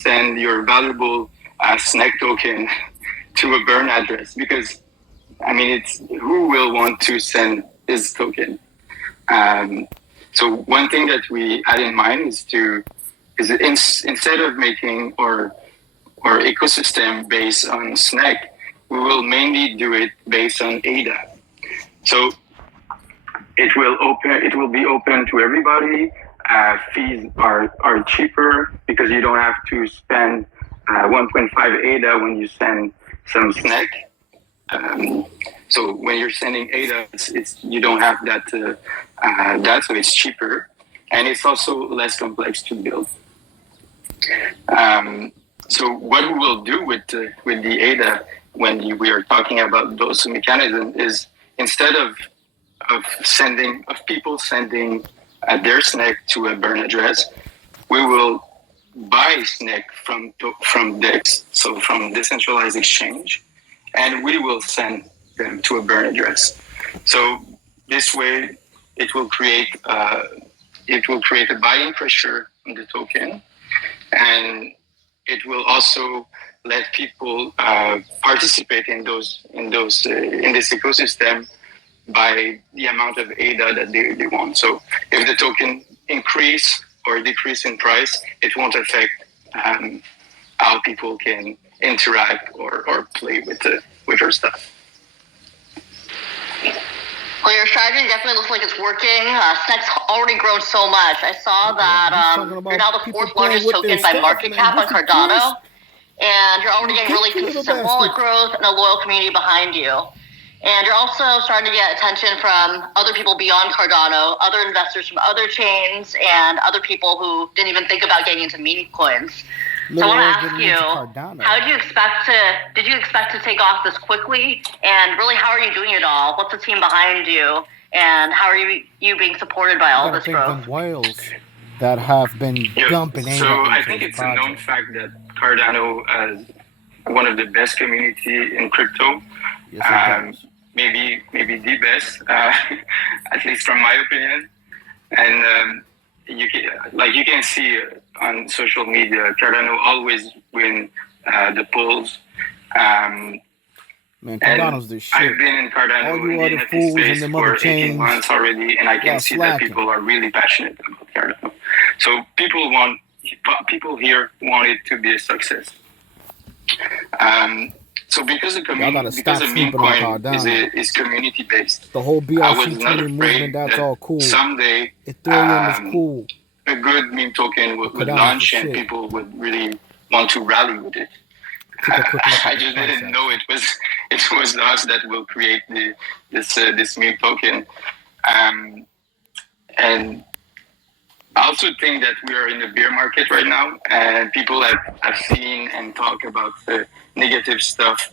send your valuable snek token to a burn address, because I mean, it's who will want to send his token. So one thing that we had in mind instead of making our ecosystem based on snek, we will mainly do it based on ADA. So it will be open to everybody. Fees are cheaper because you don't have to spend 1.5 ADA when you send some snek. So when you're sending ADA, you don't have that, so it's cheaper, and it's also less complex to build. So what we will do with the ADA when we are talking about those mechanisms is, instead of people sending their snek to a burn address, we will buy snek from DEX, so from decentralized exchange, and we will send them to a burn address. So this way, it will create a buying pressure on the token, and it will also let people participate in this ecosystem by the amount of ADA that they want. So if the token increase or decrease in price, it won't affect how people can interact or play with our stuff. Well, your strategy definitely looks like it's working. Snek's already grown so much. I saw that you're now the fourth largest token by market cap on Cardano, and you're already getting really consistent wallet growth and a loyal community behind you. And you're also starting to get attention from other people beyond Cardano, other investors from other chains, and other people who didn't even think about getting into meme coins. So I want to ask you, did you expect to take off this quickly? And really, how are you doing it all? What's the team behind you? And how are you being supported by all this growth? Whales that have been dumping. So I think it's a known fact that Cardano is one of the best community in crypto. Yes, maybe the best, at least from my opinion. And you can see on social media, Cardano always win the polls. Man, Cardano's the shit. I've been in Cardano in the NFT space for 18 months already, and I can see that people are really passionate about Cardano. So people here want it to be a success. So because the meme coin is community based, the whole BRC20 movement, that's all cool. Someday, Ethereum is cool. A good meme token would launch, and people would really want to rally with it. I just didn't know it was us that will create this meme token, and I also think that we are in a bear market right now, and people have seen and talk about the negative stuff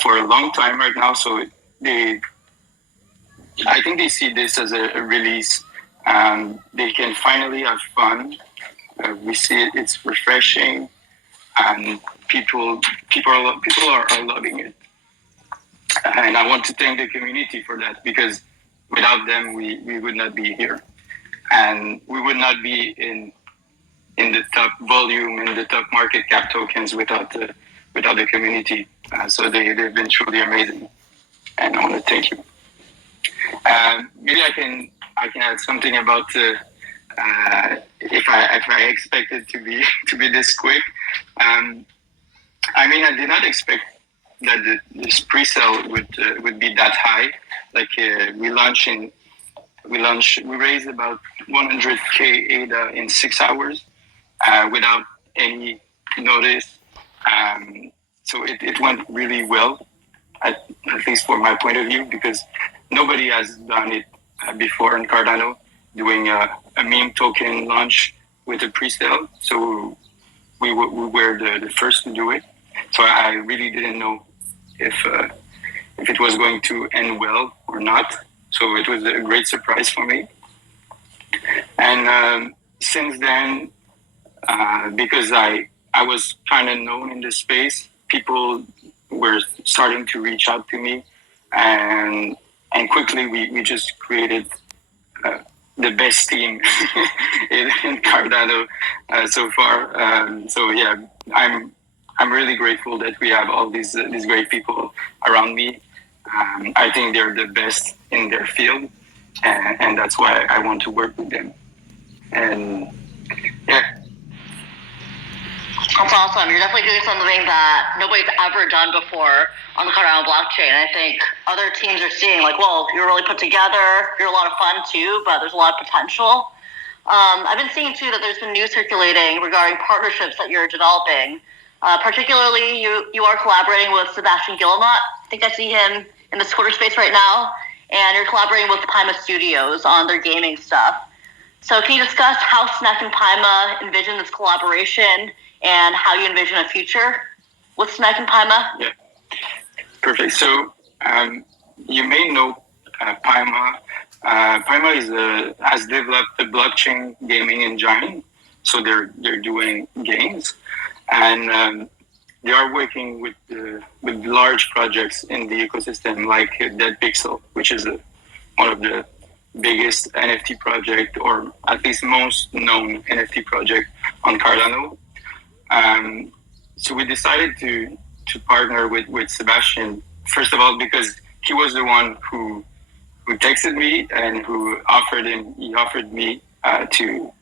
for a long time right now. So I think they see this as a release. They can finally have fun. We see it's refreshing, and people are loving it. And I want to thank the community for that, because without them, we would not be here. And we would not be in the top volume and the top market cap tokens without the community. So they've been truly amazing, and I want to thank you. Maybe I can add something about if I expected to be this quick. I mean, I did not expect that this pre-sale would be that high. Like we raised about 100K ADA in 6 hours without any notice. So it went really well, at least for my point of view, because nobody has done it before in Cardano, doing a meme token launch with a pre-sale. So we were the first to do it. So I really didn't know if it was going to end well or not. So it was a great surprise for me. And since then, because I was kind of known in this space, people were starting to reach out to me, and quickly we just created the best team in Cardano so far. So yeah, I'm really grateful that we have all these great people around me. I think they're the best in their field, and that's why I want to work with them. And yeah. That's awesome. You're definitely doing something that nobody's ever done before on the Cardano blockchain. I think other teams are seeing like, whoa, you're really put together. You're a lot of fun too, but there's a lot of potential. I've been seeing too that there's been news circulating regarding partnerships that you're developing. Particularly, you are collaborating with Sebastian Guillemot. I think I see him in the Twitter space right now, and you're collaborating with Paima Studios on their gaming stuff. So can you discuss how Snek and Paima envision this collaboration and how you envision a future with Snek and Paima? Yeah, perfect. So you may know Paima. Paima has developed the blockchain gaming engine. So they're doing games, and they are working with large projects in the ecosystem, like Dead Pixel, which is one of the biggest NFT project, or at least most known NFT project on Cardano. So we decided to partner with Sebastian, first of all, because he was the one who texted me and who offered me to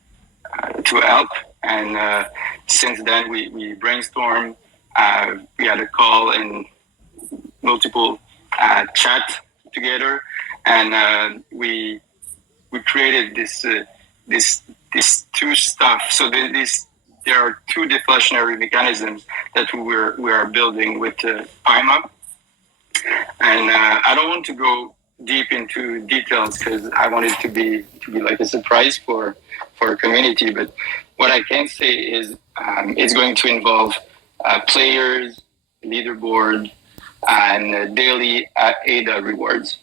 help. And since then we brainstormed, we had a call and multiple chat together, and we created this two stuff. So there are two deflationary mechanisms that we are building with Paima, and I don't want to go deep into details because I want it to be like a surprise for our community. But what I can say is it's going to involve players, leaderboard, and daily ADA rewards.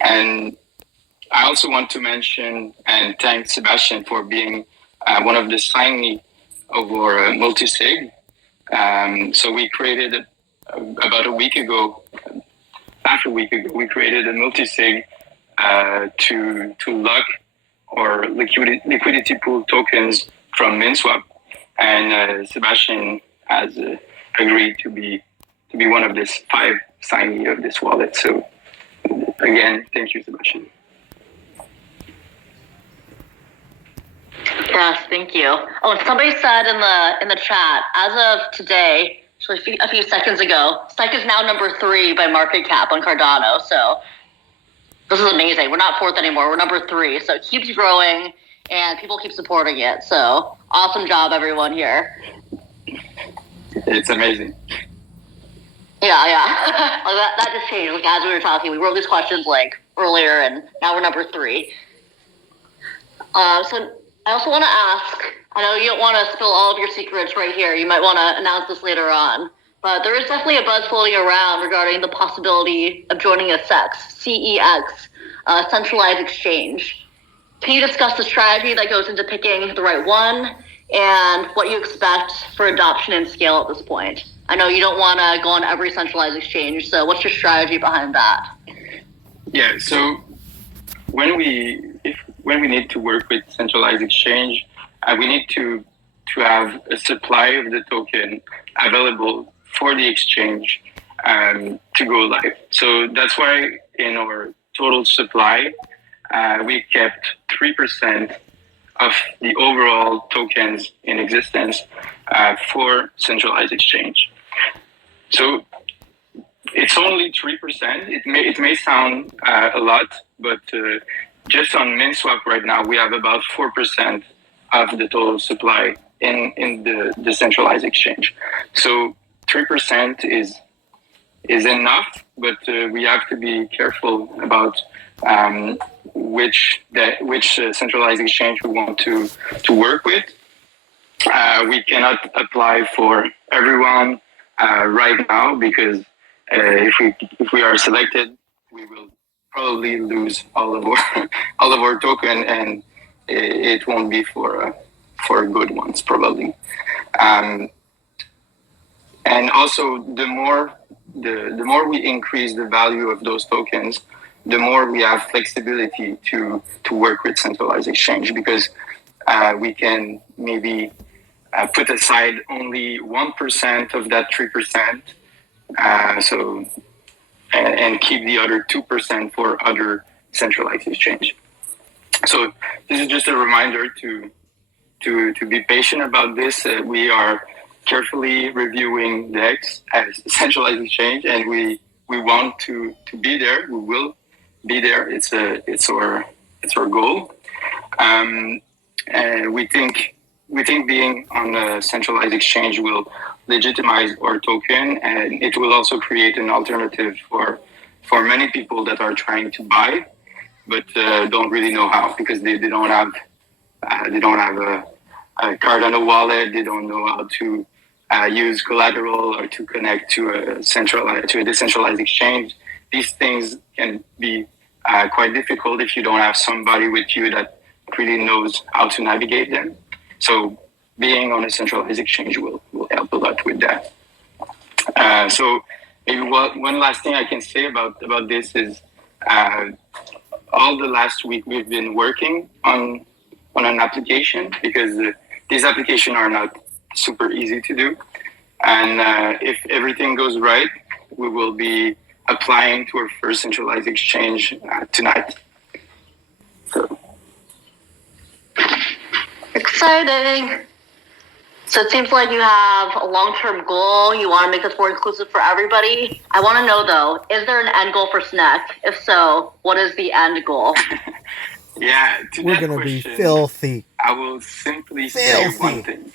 And I also want to mention and thank Sebastian for being one of the signees of our multi-sig. So we created about a week ago, we created a multi-sig to lock or liquidity pool tokens from MinSwap, and Sebastian has agreed to be one of these 5 signees of this wallet. So again, thank you, Sebastian. Yes, thank you. Oh, and somebody said in the chat, as of today, actually a few seconds ago, Snek is now number 3 by market cap on Cardano. So this is amazing. We're not 4th anymore. We're number 3. So it keeps growing, and people keep supporting it. So awesome job, everyone here. It's amazing. Yeah. that just changed. Like as we were talking, we wrote these questions like earlier, and now we're number 3. So I also want to ask, I know you don't want to spill all of your secrets right here. You might want to announce this later on. But there is definitely a buzz floating around regarding the possibility of joining a CEX, centralized exchange. Can you discuss the strategy that goes into picking the right one and what you expect for adoption and scale at this point? I know you don't want to go on every centralized exchange, so what's your strategy behind that? Yeah, so when we need to work with centralized exchange, we need to have a supply of the token available for the exchange to go live. So that's why in our total supply, we kept 3% of the overall tokens in existence for centralized exchange. So it's only 3%. It may sound a lot, but just on MinSwap right now, we have about 4% of the total supply in the decentralized exchange. So 3% is enough, but we have to be careful about which centralized exchange we want to work with. We cannot apply for everyone right now because if we are selected, we will probably lose all of our token, and it won't be for good ones probably. And also, the more we increase the value of those tokens, the more we have flexibility to work with centralized exchange, because we can maybe put aside only 1% of that 3%, so and keep the other 2% for other centralized exchange. So this is just a reminder to be patient about this. We are carefully reviewing DEX as a centralized exchange, and we want to be there. We will be there. It's our goal. And we think being on a centralized exchange will legitimize our token, and it will also create an alternative for many people that are trying to buy but don't really know how, because they don't have a card on a wallet. They don't know how to use collateral or to connect to a decentralized exchange. These things can be quite difficult if you don't have somebody with you that really knows how to navigate them. So being on a centralized exchange will help a lot with that. So maybe one last thing I can say about this is all the last week we've been working on an application, because these applications are not super easy to do. And if everything goes right, we will be applying to our first centralized exchange tonight. So exciting. So it seems like you have a long-term goal. You want to make this more inclusive for everybody. I want to know, though, is there an end goal for snek? If so, what is the end goal? Yeah, we're going to be filthy. I will simply say one thing.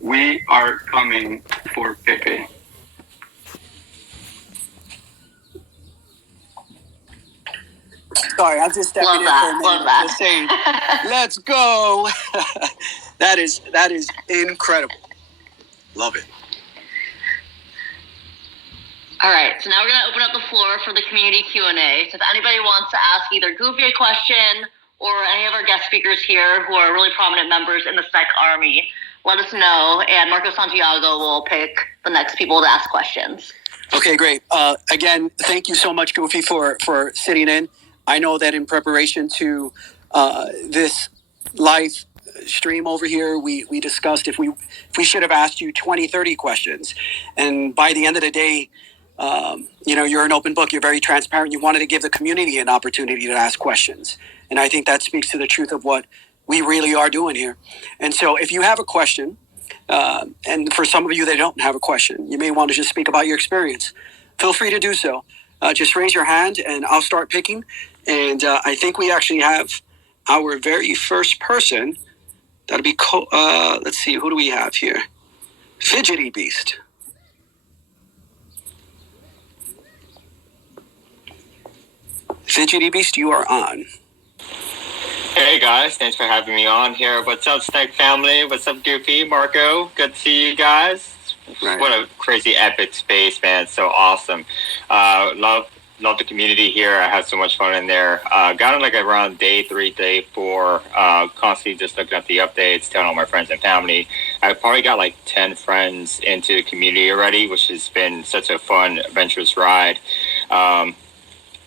We are coming for Pepe. Sorry, I'm just stepping in for a minute. Just saying, let's go. That is incredible. Love it. All right, so now we're going to open up the floor for the community Q&A. So if anybody wants to ask either Goofy a question or any of our guest speakers here who are really prominent members in the snek army, let us know, and Marco Santiago will pick the next people to ask questions. Okay, great. Again, thank you so much, Goofy, for sitting in. I know that in preparation to this live stream over here, we discussed if we should have asked you 20, 30 questions. And by the end of the day, you're an open book. You're very transparent. You wanted to give the community an opportunity to ask questions. And I think that speaks to the truth of what we really are doing here. And so if you have a question, and for some of you that don't have a question, you may want to just speak about your experience. Feel free to do so. Just raise your hand and I'll start picking. And I think we actually have our very first person. That'll be, let's see, who do we have here? Fidgety Beast. Fidgety Beast, you are on. Hey guys, thanks for having me on here. What's up, snek family? What's up, Goofy, Marco? Good to see you guys. Right. What a crazy epic space, man. So awesome. Love the community here. I had so much fun in there. Got in like around day 3, day 4, constantly just looking at the updates, telling all my friends and family. I probably got like 10 friends into the community already, which has been such a fun, adventurous ride.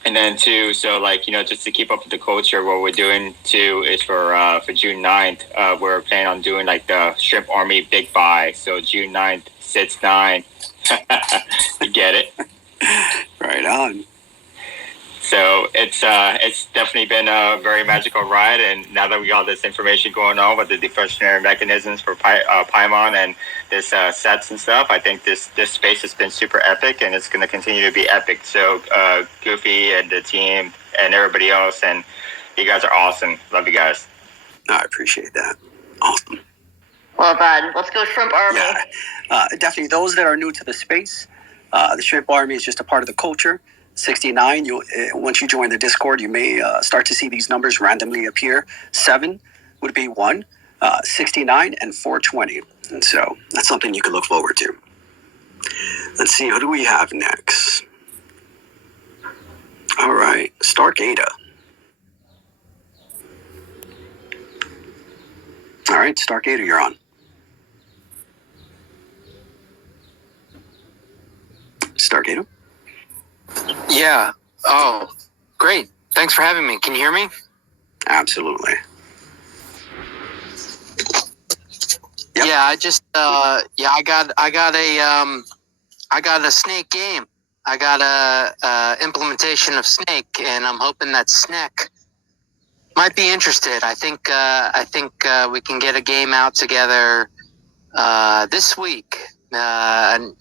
And then too, so like, just to keep up with the culture, what we're doing too is for June 9th, we're planning on doing like the Shrimp Army Big Buy. So June 9th, sits 9. You get it? Right on. So it's definitely been a very magical ride, and now that we got this information going on with the deflationary mechanisms for Paimon and this sets and stuff, I think this space has been super epic, and it's going to continue to be epic. So Goofy and the team and everybody else, and you guys are awesome. Love you guys. I appreciate that. Awesome. Well done. Let's go Shrimp Army. Yeah, definitely. Those that are new to the space, the Shrimp Army is just a part of the culture. 69, once you join the Discord, you may start to see these numbers randomly appear. 7 would be 1, 69, and 420. And so that's something you can look forward to. Let's see, who do we have next? All right, Stark Ada. All right, Stark Ada, you're on. Stark Ada? Yeah. Oh, Great. Thanks for having me. Can you hear me? Absolutely. Yep. Yeah, I just I got a Snake game. I got a implementation of Snake, and I'm hoping that snek might be interested. I think we can get a game out together this week. And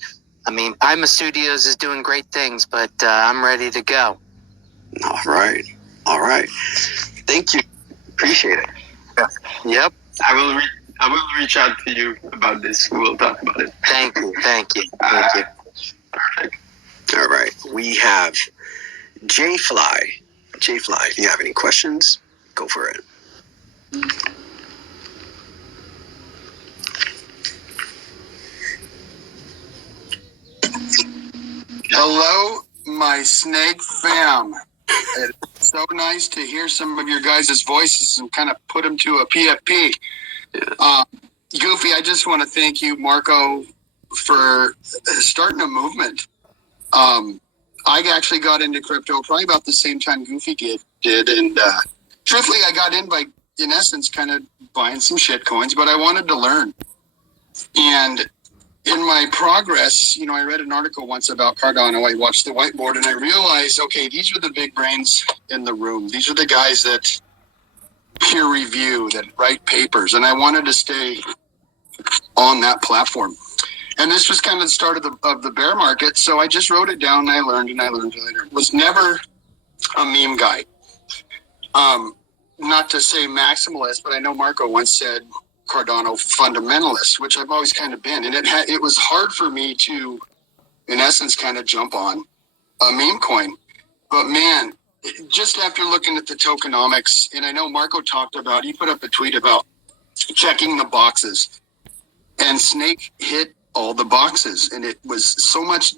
I mean, Pima Studios is doing great things, but I'm ready to go. All right. Thank you. Appreciate it. Yeah. Yep. I will reach out to you about this. We will talk about it. Thank you. Perfect. All right. We have J-Fly. J-Fly, if you have any questions, go for it. Hello, my snake fam. It's so nice to hear some of your guys' voices and kind of put them to a PFP. Yeah. Goofy, I just want to thank you, Marco, for starting a movement. I actually got into crypto probably about the same time Goofy did, and truthfully, I got in by, in essence, kind of buying some shit coins, but I wanted to learn. And in my progress, I read an article once about Cardano. I watched the whiteboard and I realized, okay, these are the big brains in the room. These are the guys that peer review, that write papers, and I wanted to stay on that platform. And this was kind of the start of the bear market, so I just wrote it down and I learned. Was never a meme guy. Not to say maximalist, but I know Marco once said Cardano fundamentalist, which I've always kind of been. And it was hard for me to, in essence, kind of jump on a meme coin. But man, just after looking at the tokenomics, and I know Marco he put up a tweet about checking the boxes, and Snake hit all the boxes, and it was so much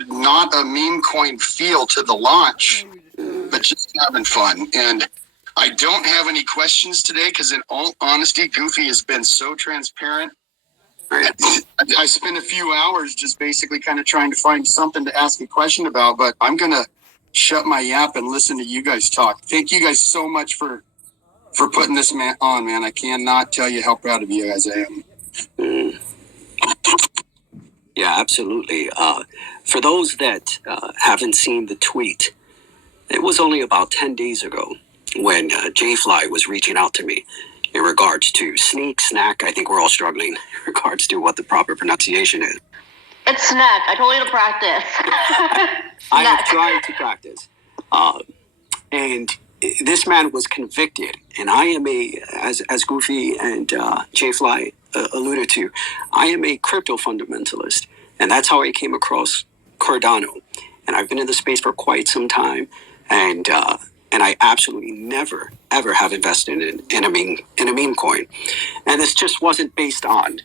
not a meme coin feel to the launch, but just having fun. And I don't have any questions today because, in all honesty, Goofy has been so transparent. I spent a few hours just basically kind of trying to find something to ask a question about, but I'm going to shut my yap and listen to you guys talk. Thank you guys so much for putting this on, man. I cannot tell you how proud of you guys I am. Yeah, absolutely. For those that haven't seen the tweet, it was only about 10 days ago when J-Fly was reaching out to me in regards to snek. I think we're all struggling in regards to what the proper pronunciation is. It's snek. I told you to practice. I have tried to practice. And this man was convicted. And I am as Goofy and J-Fly alluded to, I am a crypto fundamentalist. And that's how I came across Cardano. And I've been in the space for quite some time. And I absolutely never, ever have invested in a meme coin. And this just wasn't based on,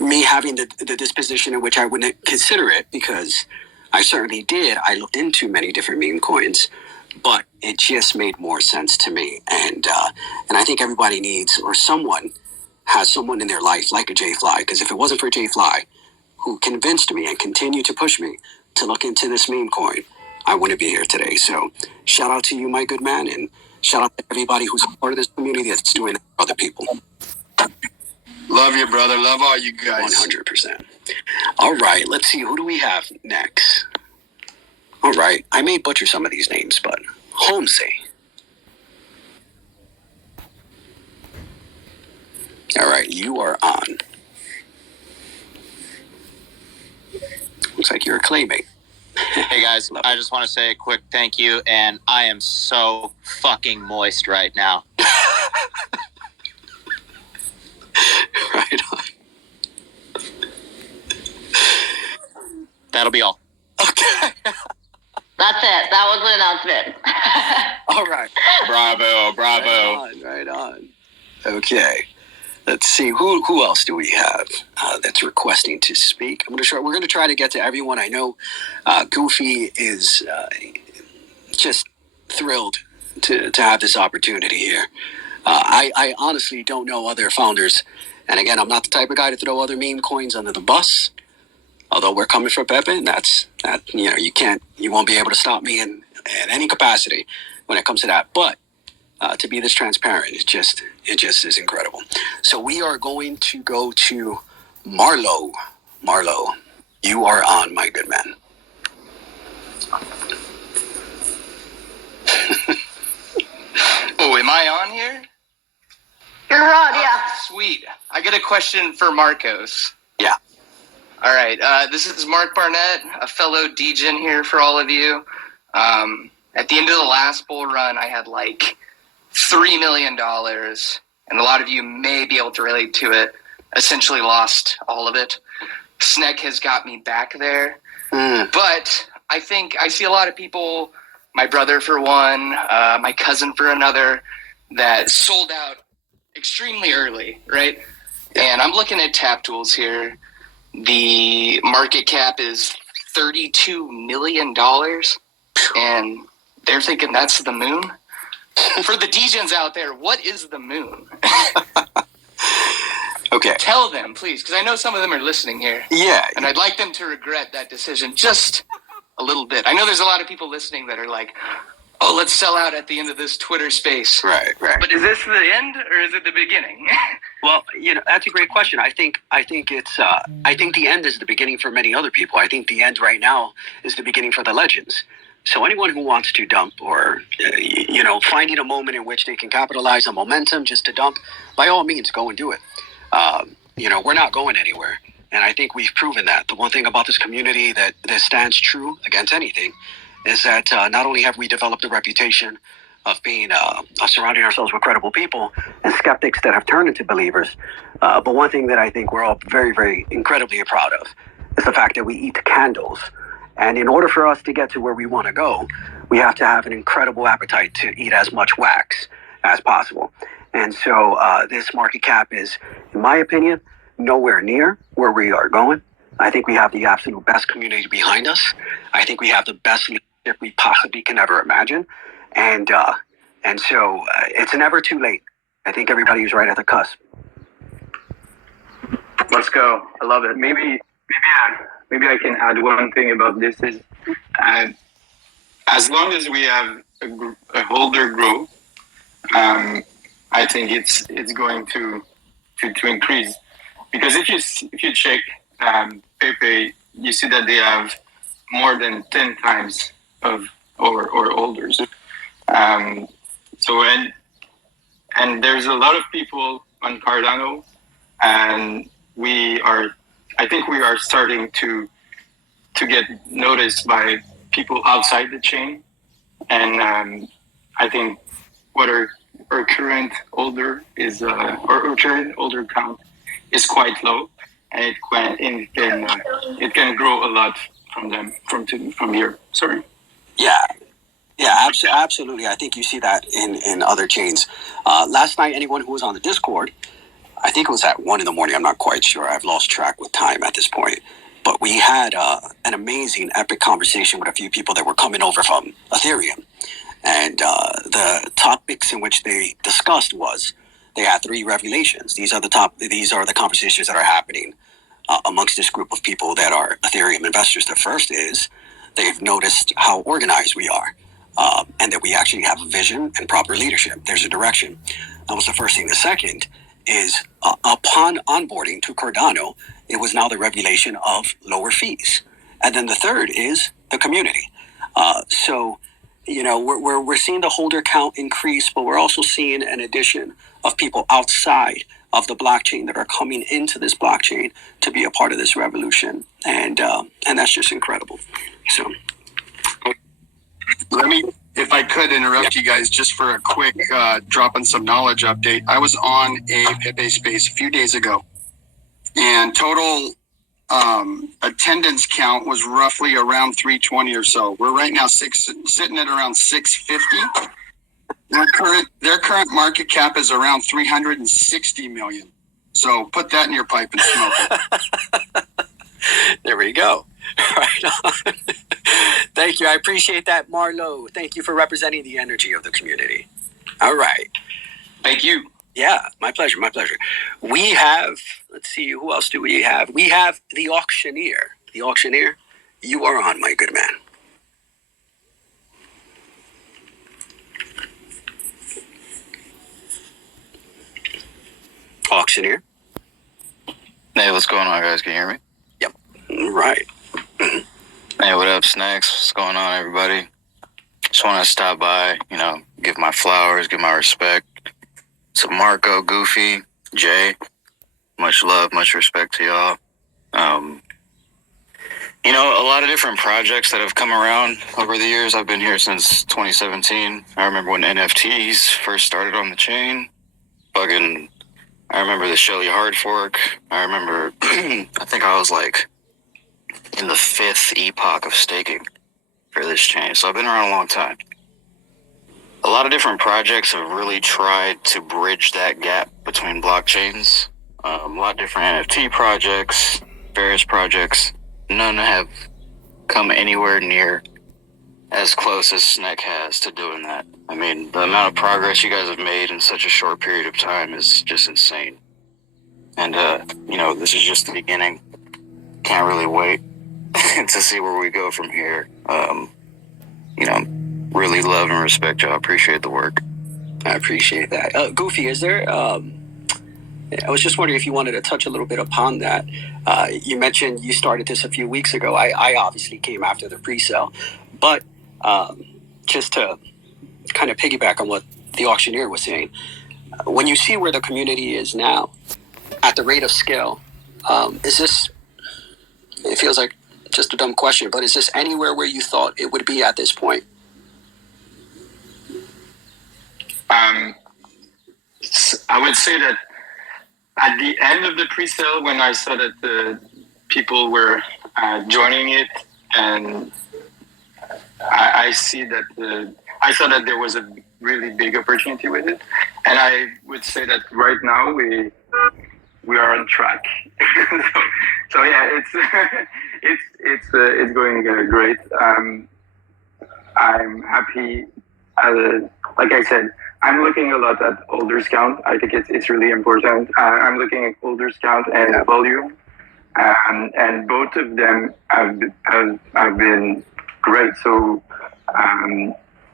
me having the disposition in which I wouldn't consider it, because I certainly did. I looked into many different meme coins, but it just made more sense to me. And I think everybody needs, or someone has someone in their life like a J-Fly, because if it wasn't for J-Fly, who convinced me and continued to push me to look into this meme coin, I wouldn't be here today. So shout out to you, my good man, and shout out to everybody who's a part of this community that's doing it for other people. Love you, brother. Love all you guys. 100%. All right, let's see. Who do we have next? All right. I may butcher some of these names, but Holmesy. All right, you are on. Looks like you're a claymate. Hey guys, I just want to say a quick thank you, and I am so fucking moist right now. Right on. That'll be all. Okay. That's it. That was the announcement. All right. Bravo. Right on. Okay. Let's see. Who else do we have that's requesting to speak? We're going to try to get to everyone. I know Goofy is just thrilled to have this opportunity here. I honestly don't know other founders. And again, I'm not the type of guy to throw other meme coins under the bus. Although we're coming for Pepe, you won't be able to stop me in any capacity when it comes to that. But to be this transparent, it just is incredible. So we are going to go to Marlo. Marlo, you are on, my good man. Oh, am I on here? You're on, yeah. Sweet. I got a question for Marcos. Yeah. All right. This is Mark Barnett, a fellow DGen here for all of you. At the end of the last bull run, I had like $3 million, and a lot of you may be able to relate to it. Essentially lost all of it. Snek has got me back there. But I think I see a lot of people, my brother for one, my cousin for another, that sold out extremely early, right? And I'm looking at Tap Tools here. The market cap is $32 million, and they're thinking that's the moon. For the DGens out there, what is the moon? Okay. Tell them, please, because I know some of them are listening here. Yeah. And I'd like them to regret that decision just a little bit. I know there's a lot of people listening that are like, oh, let's sell out at the end of this Twitter space. Right. But is this the end or is it the beginning? Well, that's a great question. I think the end is the beginning for many other people. I think the end right now is the beginning for the legends. So anyone who wants to dump or, finding a moment in which they can capitalize on momentum just to dump, by all means, go and do it. We're not going anywhere. And I think we've proven that. The one thing about this community that stands true against anything is that not only have we developed a reputation of being of surrounding ourselves with credible people and skeptics that have turned into believers, but one thing that I think we're all very, very incredibly proud of is the fact that we eat candles. And in order for us to get to where we want to go, we have to have an incredible appetite to eat as much wax as possible. And so this market cap is, in my opinion, nowhere near where we are going. I think we have the absolute best community behind us. I think we have the best leadership we possibly can ever imagine. And so it's never too late. I think everybody is right at the cusp. Let's go. I love it. Maybe I can add one thing about this is, as long as we have a holder grow, I think it's going to increase, because if you check Pepe, you see that they have more than 10 times of or holders. And there's a lot of people on Cardano, and I think we are starting to get noticed by people outside the chain. And I think what our current holder is, our current holder count is quite low, and it can grow a lot from here. Sorry. Yeah, absolutely. I think you see that in other chains. Last night, anyone who was on the Discord, I think it was at 1 a.m. I'm not quite sure. I've lost track with time at this point. But we had an amazing, epic conversation with a few people that were coming over from Ethereum. And the topics in which they discussed was they had 3 revelations. These are the conversations that are happening amongst this group of people that are Ethereum investors. The first is they've noticed how organized we are, and that we actually have a vision and proper leadership. There's a direction. That was the first thing. The second is upon onboarding to Cardano, it was now the revelation of lower fees. And then the third is the community. So we're seeing the holder count increase, but we're also seeing an addition of people outside of the blockchain that are coming into this blockchain to be a part of this revolution. And that's just incredible. So let me, if I could interrupt you guys just for a quick dropping some knowledge update. I was on a Pepe space a few days ago, and total attendance count was roughly around 320 or so. We're right now sitting at around 650. Their current market cap is around 360 million. So put that in your pipe and smoke it. There we go. Right on. Thank you. I appreciate that, Marlo. Thank you for representing the energy of the community. All right. Thank you. Yeah, my pleasure. We have, let's see, who else do we have? We have the auctioneer. The auctioneer, you are on, my good man. Auctioneer. Hey, what's going on, guys? Can you hear me? Yep. Right. Hey, what up, Snacks? What's going on, everybody? Just want to stop by, give my flowers, give my respect to Marco, Goofy, Jay. Much love, much respect to y'all. A lot of different projects that have come around over the years. I've been here since 2017. I remember when NFTs first started on the chain. I remember the Shelly Hard Fork. I remember, I think I was like in the 5th epoch of staking for this chain. So I've been around a long time. A lot of different projects have really tried to bridge that gap between blockchains. A lot of different NFT projects, various projects. None have come anywhere near as close as Snek has to doing that. I mean, the amount of progress you guys have made in such a short period of time is just insane. And, this is just the beginning. Can't really wait to see where we go from here. Really love and respect y'all. Appreciate the work. I appreciate that. Goofy, is there, I was just wondering if you wanted to touch a little bit upon that. You mentioned you started this a few weeks ago. I obviously came after the pre-sale, but just to kind of piggyback on what the auctioneer was saying, when you see where the community is now, at the rate of scale, is this, it feels like just a dumb question, but is this anywhere where you thought it would be at this point? I would say that at the end of the pre-sale, when I saw that the people were joining it, and I saw that there was a really big opportunity with it, and I would say that right now we are on track. so yeah, it's going great. I'm happy. Like I said, I'm looking a lot at holders count. I think it's really important. I'm looking at holders count and volume, and both of them have been great. So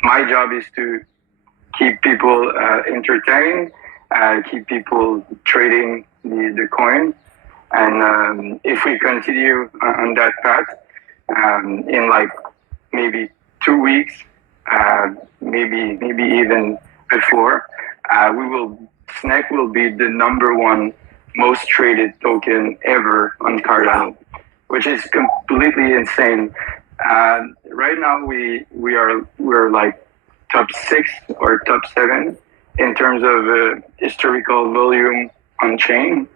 my job is to keep people entertained, keep people trading the coin, and if we continue on that path, in like maybe 2 weeks, maybe even before, Snek will be the #1 most traded token ever on Cardano, which is completely insane. Right now we're like top 6 or top 7 in terms of historical volume on chain.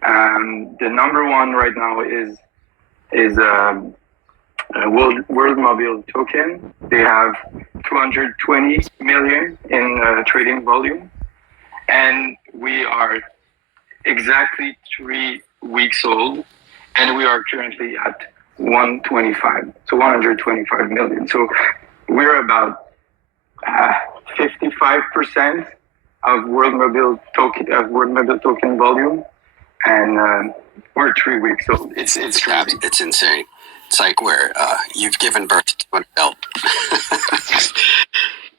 The #1 right now is World Mobile Token. They have 220 million in trading volume, and we are exactly 3 weeks old, and we are currently at 125 million. So we're about 55% of World Mobile Token volume, and we're 3 weeks old. It's crazy. It's insane. It's like where you've given birth to an adult.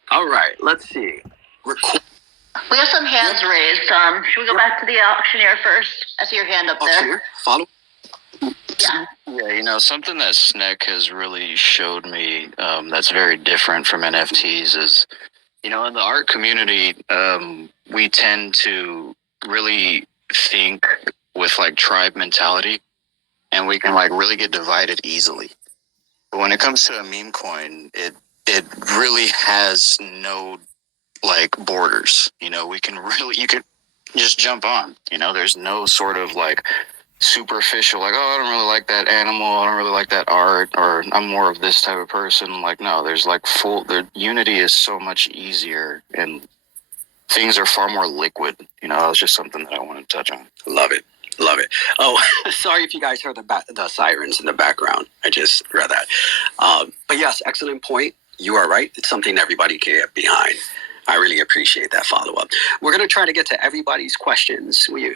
All right, let's see. We have some hands raised. Should we go back to the auctioneer first? I see your hand up there. Auctioneer, follow. Yeah, something that Snek has really showed me that's very different from NFTs is, in the art community, we tend to really think with like tribe mentality, and we can like really get divided easily. But when it comes to a meme coin, it really has no like borders. You could just jump on. There's no sort of like superficial, like, oh, I don't really like that animal, I don't really like that art, or I'm more of this type of person. Like, no, there's like the unity is so much easier, and things are far more liquid. That was just something that I wanted to touch on. Love it. Oh, sorry if you guys heard the sirens in the background. I just read that. But yes, excellent point. You are right. It's something everybody can get behind. I really appreciate that follow-up. We're going to try to get to everybody's questions. We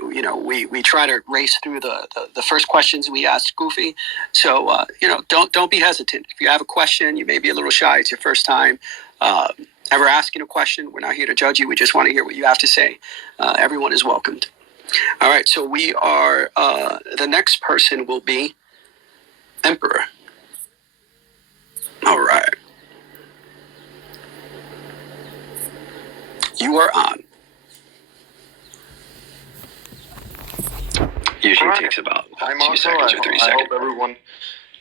try to race through the first questions we asked Goofy. So, don't be hesitant. If you have a question, you may be a little shy. It's your first time ever asking a question. We're not here to judge you. We just want to hear what you have to say. Everyone is welcomed. All right, so we are, the next person will be Emperor. All right. You are on. Usually takes about 2 seconds or 3 seconds. I hope everyone...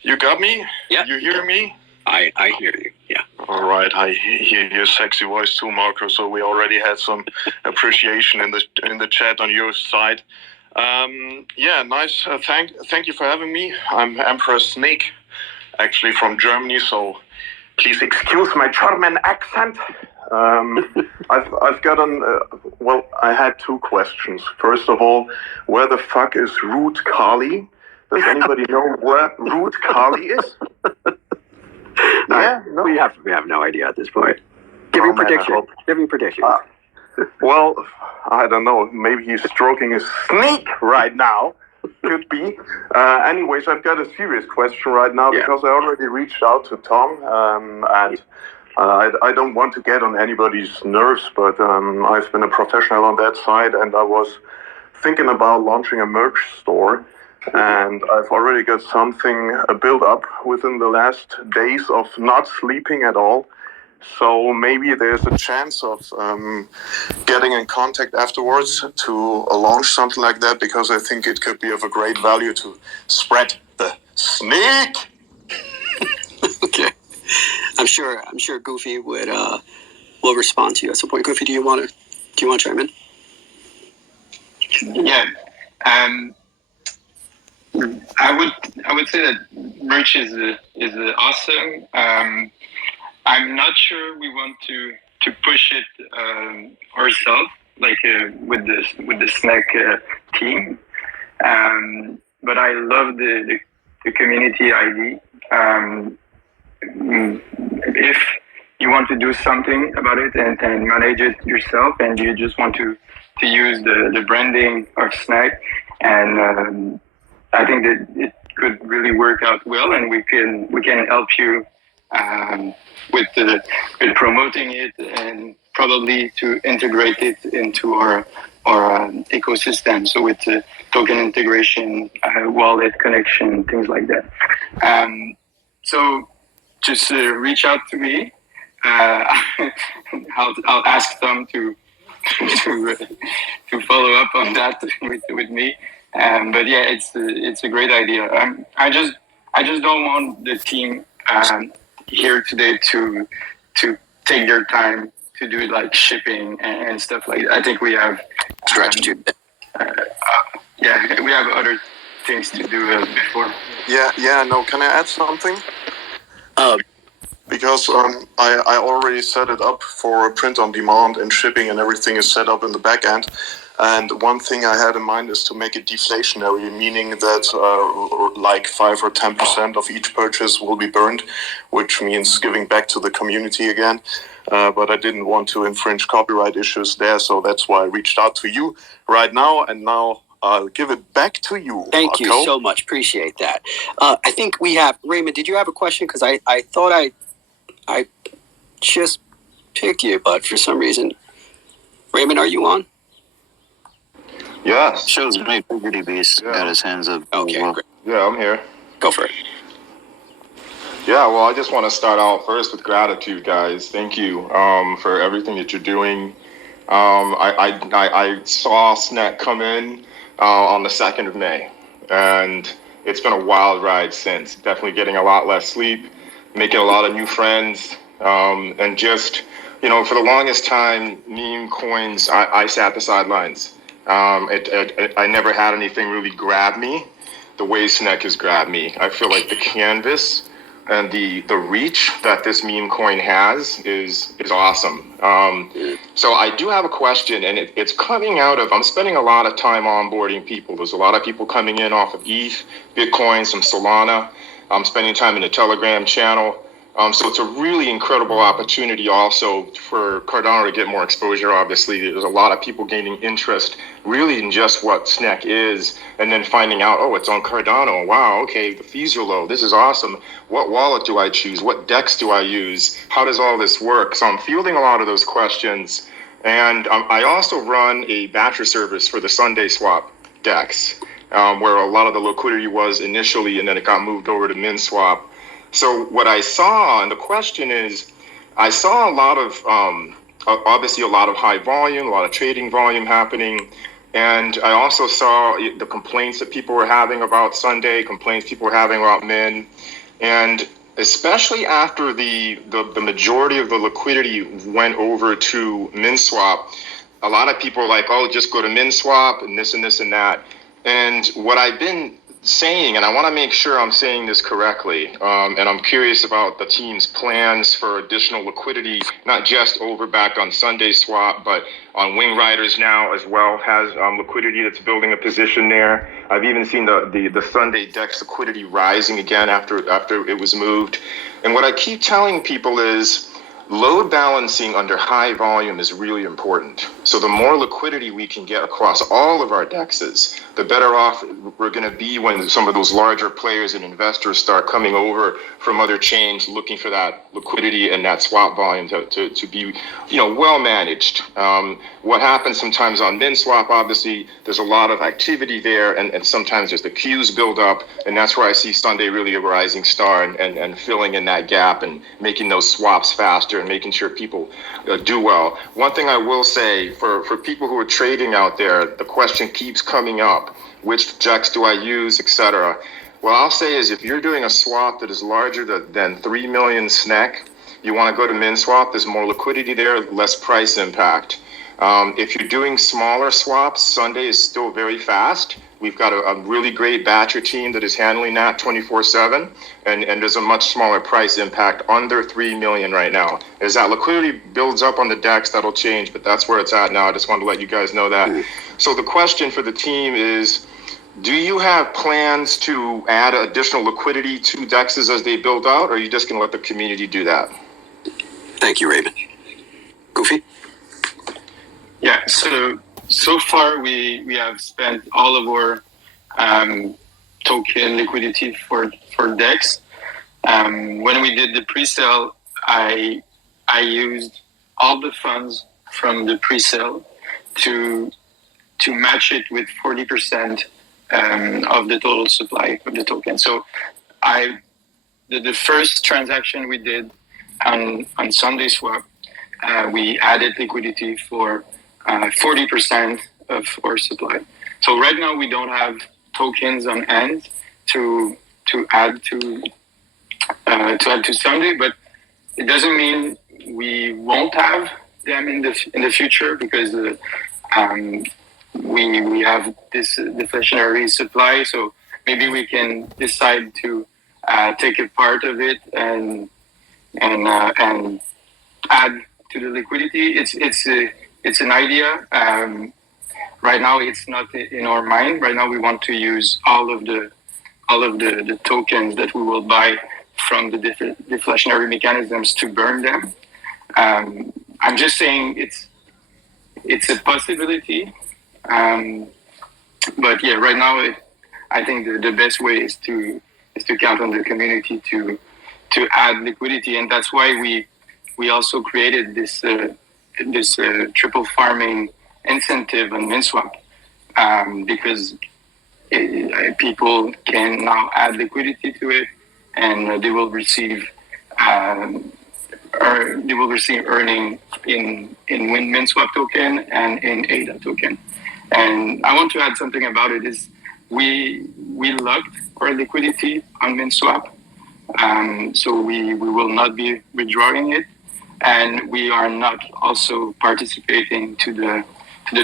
You got me? Yeah. You hear me? I hear you, yeah. All right, I hear your sexy voice too, Marco, so we already had some appreciation in the chat on your side. Nice. Thank you for having me. I'm Emperor Snake, actually from Germany, so please excuse my German accent. I've got I had 2 questions. First of all, where the fuck is Root Kali? Does anybody know where Root Kali is? Yeah, no. We have no idea at this point. Give me a prediction. Well, I don't know. Maybe he's stroking his sneak right now. Could be. Anyways, I've got a serious question right now because I already reached out to Tom, and I don't want to get on anybody's nerves, but I've been a professional on that side, and I was thinking about launching a merch store, and I've already got something built up within the last days of not sleeping at all. So maybe there's a chance of getting in contact afterwards to launch something like that, because I think it could be of a great value to spread the sneak. Okay, I'm sure Goofy will respond to you at some point. Goofy, do you want to chime in? Yeah, I would say that merch is awesome. I'm not sure we want to push it ourselves, like with the snek team. But I love the community ID. If you want to do something about it and manage it yourself, and you just want to use the branding of snek, and I think that it could really work out well, and we can help you with promoting it, and probably to integrate it into our ecosystem. So with token integration, wallet connection, things like that. So just reach out to me. I'll ask Tom to follow up on that with me. But yeah, it's a great idea. I just don't want the team here today to take their time to do like shipping and stuff like that. I think we have strategy. We have other things to do before. No. Can I add something? Because I already set it up for print on demand, and shipping and everything is set up in the back end. And one thing I had in mind is to make it deflationary, meaning that like 5 or 10% of each purchase will be burned, which means giving back to the community again. But I didn't want to infringe copyright issues there, so that's why I reached out to you right now, and now I'll give it back to you. Thank you so much. Appreciate that. I think we have Raymond. Did you have a question? Because I thought I just picked you, but for some reason, Raymond, are you on? Yeah. Shows me Liberty Beast got his hands up. Okay, great. Yeah, I'm here. Go for it. Yeah, well, I just want to start out first with gratitude, guys. Thank you for everything that you're doing. I saw snek come in on the 2nd of May, and it's been a wild ride since. Definitely getting a lot less sleep, making a lot of new friends, and just, for the longest time, meme coins, I sat the sidelines. I never had anything really grab me the way snek has grabbed me. I feel like the canvas and the reach that this meme coin has is awesome. So I do have a question, and it's coming out of, I'm spending a lot of time onboarding people. There's a lot of people coming in off of ETH, Bitcoin, some Solana. I'm spending time in the Telegram channel. So it's a really incredible opportunity also for Cardano to get more exposure. Obviously, there's a lot of people gaining interest really in just what snek is, and then finding out, oh, it's on Cardano. Wow, okay, the fees are low. This is awesome. What wallet do I choose? What DEX do I use? How does all this work? So I'm fielding a lot of those questions. And I also run a batcher service for the Sunday Swap DEX, where a lot of the liquidity was initially, and then it got moved over to MinSwap. So what I saw, and the question is, I saw a lot of, obviously a lot of high volume, a lot of trading volume happening. And I also saw the complaints that people were having about Sunday, complaints people were having about Min. And especially after the majority of the liquidity went over to MinSwap, a lot of people are like, oh, just go to MinSwap and this and this and that. And what I've been saying, and I want to make sure I'm saying this correctly, and I'm curious about the team's plans for additional liquidity, not just over back on Sunday Swap, but on Wing Riders now as well has liquidity that's building a position there. I've even seen the Sunday DEX liquidity rising again after it was moved. And what I keep telling people is load balancing under high volume is really important. So the more liquidity we can get across all of our DEXs, the better off we're going to be when some of those larger players and investors start coming over from other chains looking for that liquidity and that swap volume to be, well managed. What happens sometimes on MinSwap, obviously, there's a lot of activity there, and sometimes there's the queues build up, and that's where I see Sunday really a rising star and filling in that gap and making those swaps faster and making sure people do well. One thing I will say for people who are trading out there, the question keeps coming up, which DEX do I use, etc. What I'll say is if you're doing a swap that is larger than 3 million snek, you want to go to MinSwap. There's more liquidity there, less price impact. If you're doing smaller swaps, Sunday is still very fast. We've got a really great batcher team that is handling that 24/7, and there's a much smaller price impact, under 3 million right now. As that liquidity builds up on the DEX, that'll change, but that's where it's at now. I just wanted to let you guys know that. So the question for the team is, do you have plans to add additional liquidity to DEXs as they build out, or are you just going to let the community do that? Thank you, Raven. Goofy? Yeah, so far we have spent all of our token liquidity for DEX. When we did the pre-sale, I used all the funds from the pre-sale to match it with 40% of the total supply of the token. So the first transaction we did on Sunday Swap, we added liquidity for 40% of our supply. So right now we don't have tokens on hand to add to Sunday, but it doesn't mean we won't have them in the future, because we have this deflationary supply. So maybe we can decide to take a part of it and add to the liquidity. It's an idea. Right now, it's not in our mind. Right now, we want to use all of the tokens that we will buy from the deflationary mechanisms to burn them. I'm just saying it's a possibility. But yeah, right now, I think the best way is to count on the community to add liquidity, and that's why we also created this triple farming incentive on MinSwap, because people can now add liquidity to it, and they will receive earning in MinSwap token and in ADA token. And I want to add something about it is we locked our liquidity on MinSwap, so we will not be withdrawing it. And we are not also participating to the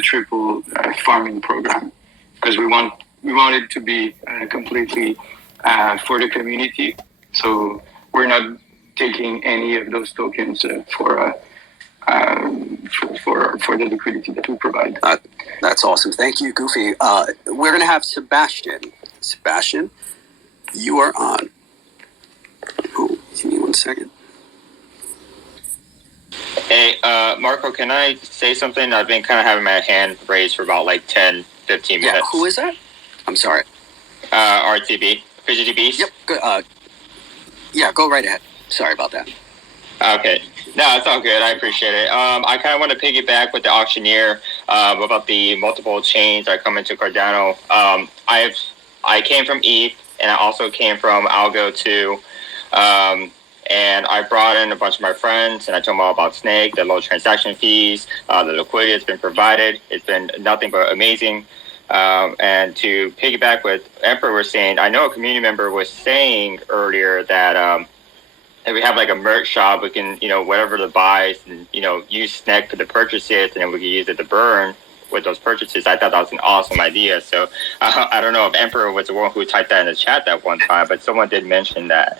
triple farming program, because we want it to be completely for the community. So we're not taking any of those tokens for the liquidity that we provide. That's awesome. Thank you, Goofy. We're going to have Sebastian. Sebastian, you are on. Oh, give me 1 second. Hey, Marco, can I say something? I've been kind of having my hand raised for about like 10, 15 minutes. Yeah, who is that? I'm sorry. RTB. Fidgety Beast? Yep. Good. Yeah, go right ahead. Sorry about that. Okay. No, it's all good. I appreciate it. I kind of want to piggyback with the auctioneer about the multiple chains that come into Cardano. I came from ETH, and I also came from Algo too. And I brought in a bunch of my friends, and I told them all about Snake, the low transaction fees, the liquidity that's been provided. It's been nothing but amazing. And to piggyback with Emperor was saying, I know a community member was saying earlier that if we have like a merch shop, we can, whatever the buys and, use Snek for the purchases, and then we can use it to burn with those purchases. I thought that was an awesome idea. So I don't know if Emperor was the one who typed that in the chat that one time, but someone did mention that.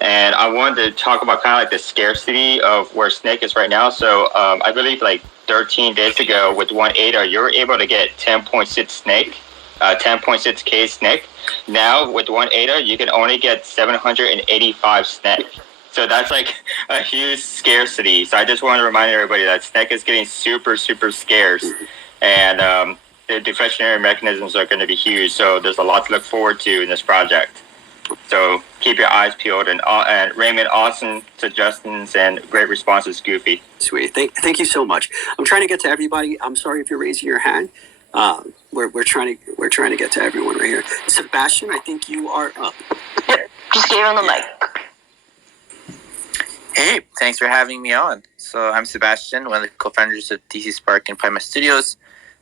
And I wanted to talk about kind of like the scarcity of where Snake is right now. So I believe like 13 days ago with 1 ADA, you were able to get 10.6 Snake, 10.6K Snake. Now with 1 ADA, you can only get 785 Snake. So that's like a huge scarcity. So I just want to remind everybody that Snake is getting super, super scarce. And the deflationary mechanisms are going to be huge. So there's a lot to look forward to in this project. So keep your eyes peeled. And Raymond, awesome suggestions and great responses, Goofy. Sweet. Thank you so much. I'm trying to get to everybody. I'm sorry if you're raising your hand. We're trying to get to everyone right here. Sebastian, I think you are up. Yep, just gave him the mic. Hey, thanks for having me on. So I'm Sebastian, one of the co-founders of DC Spark and Prima Studios.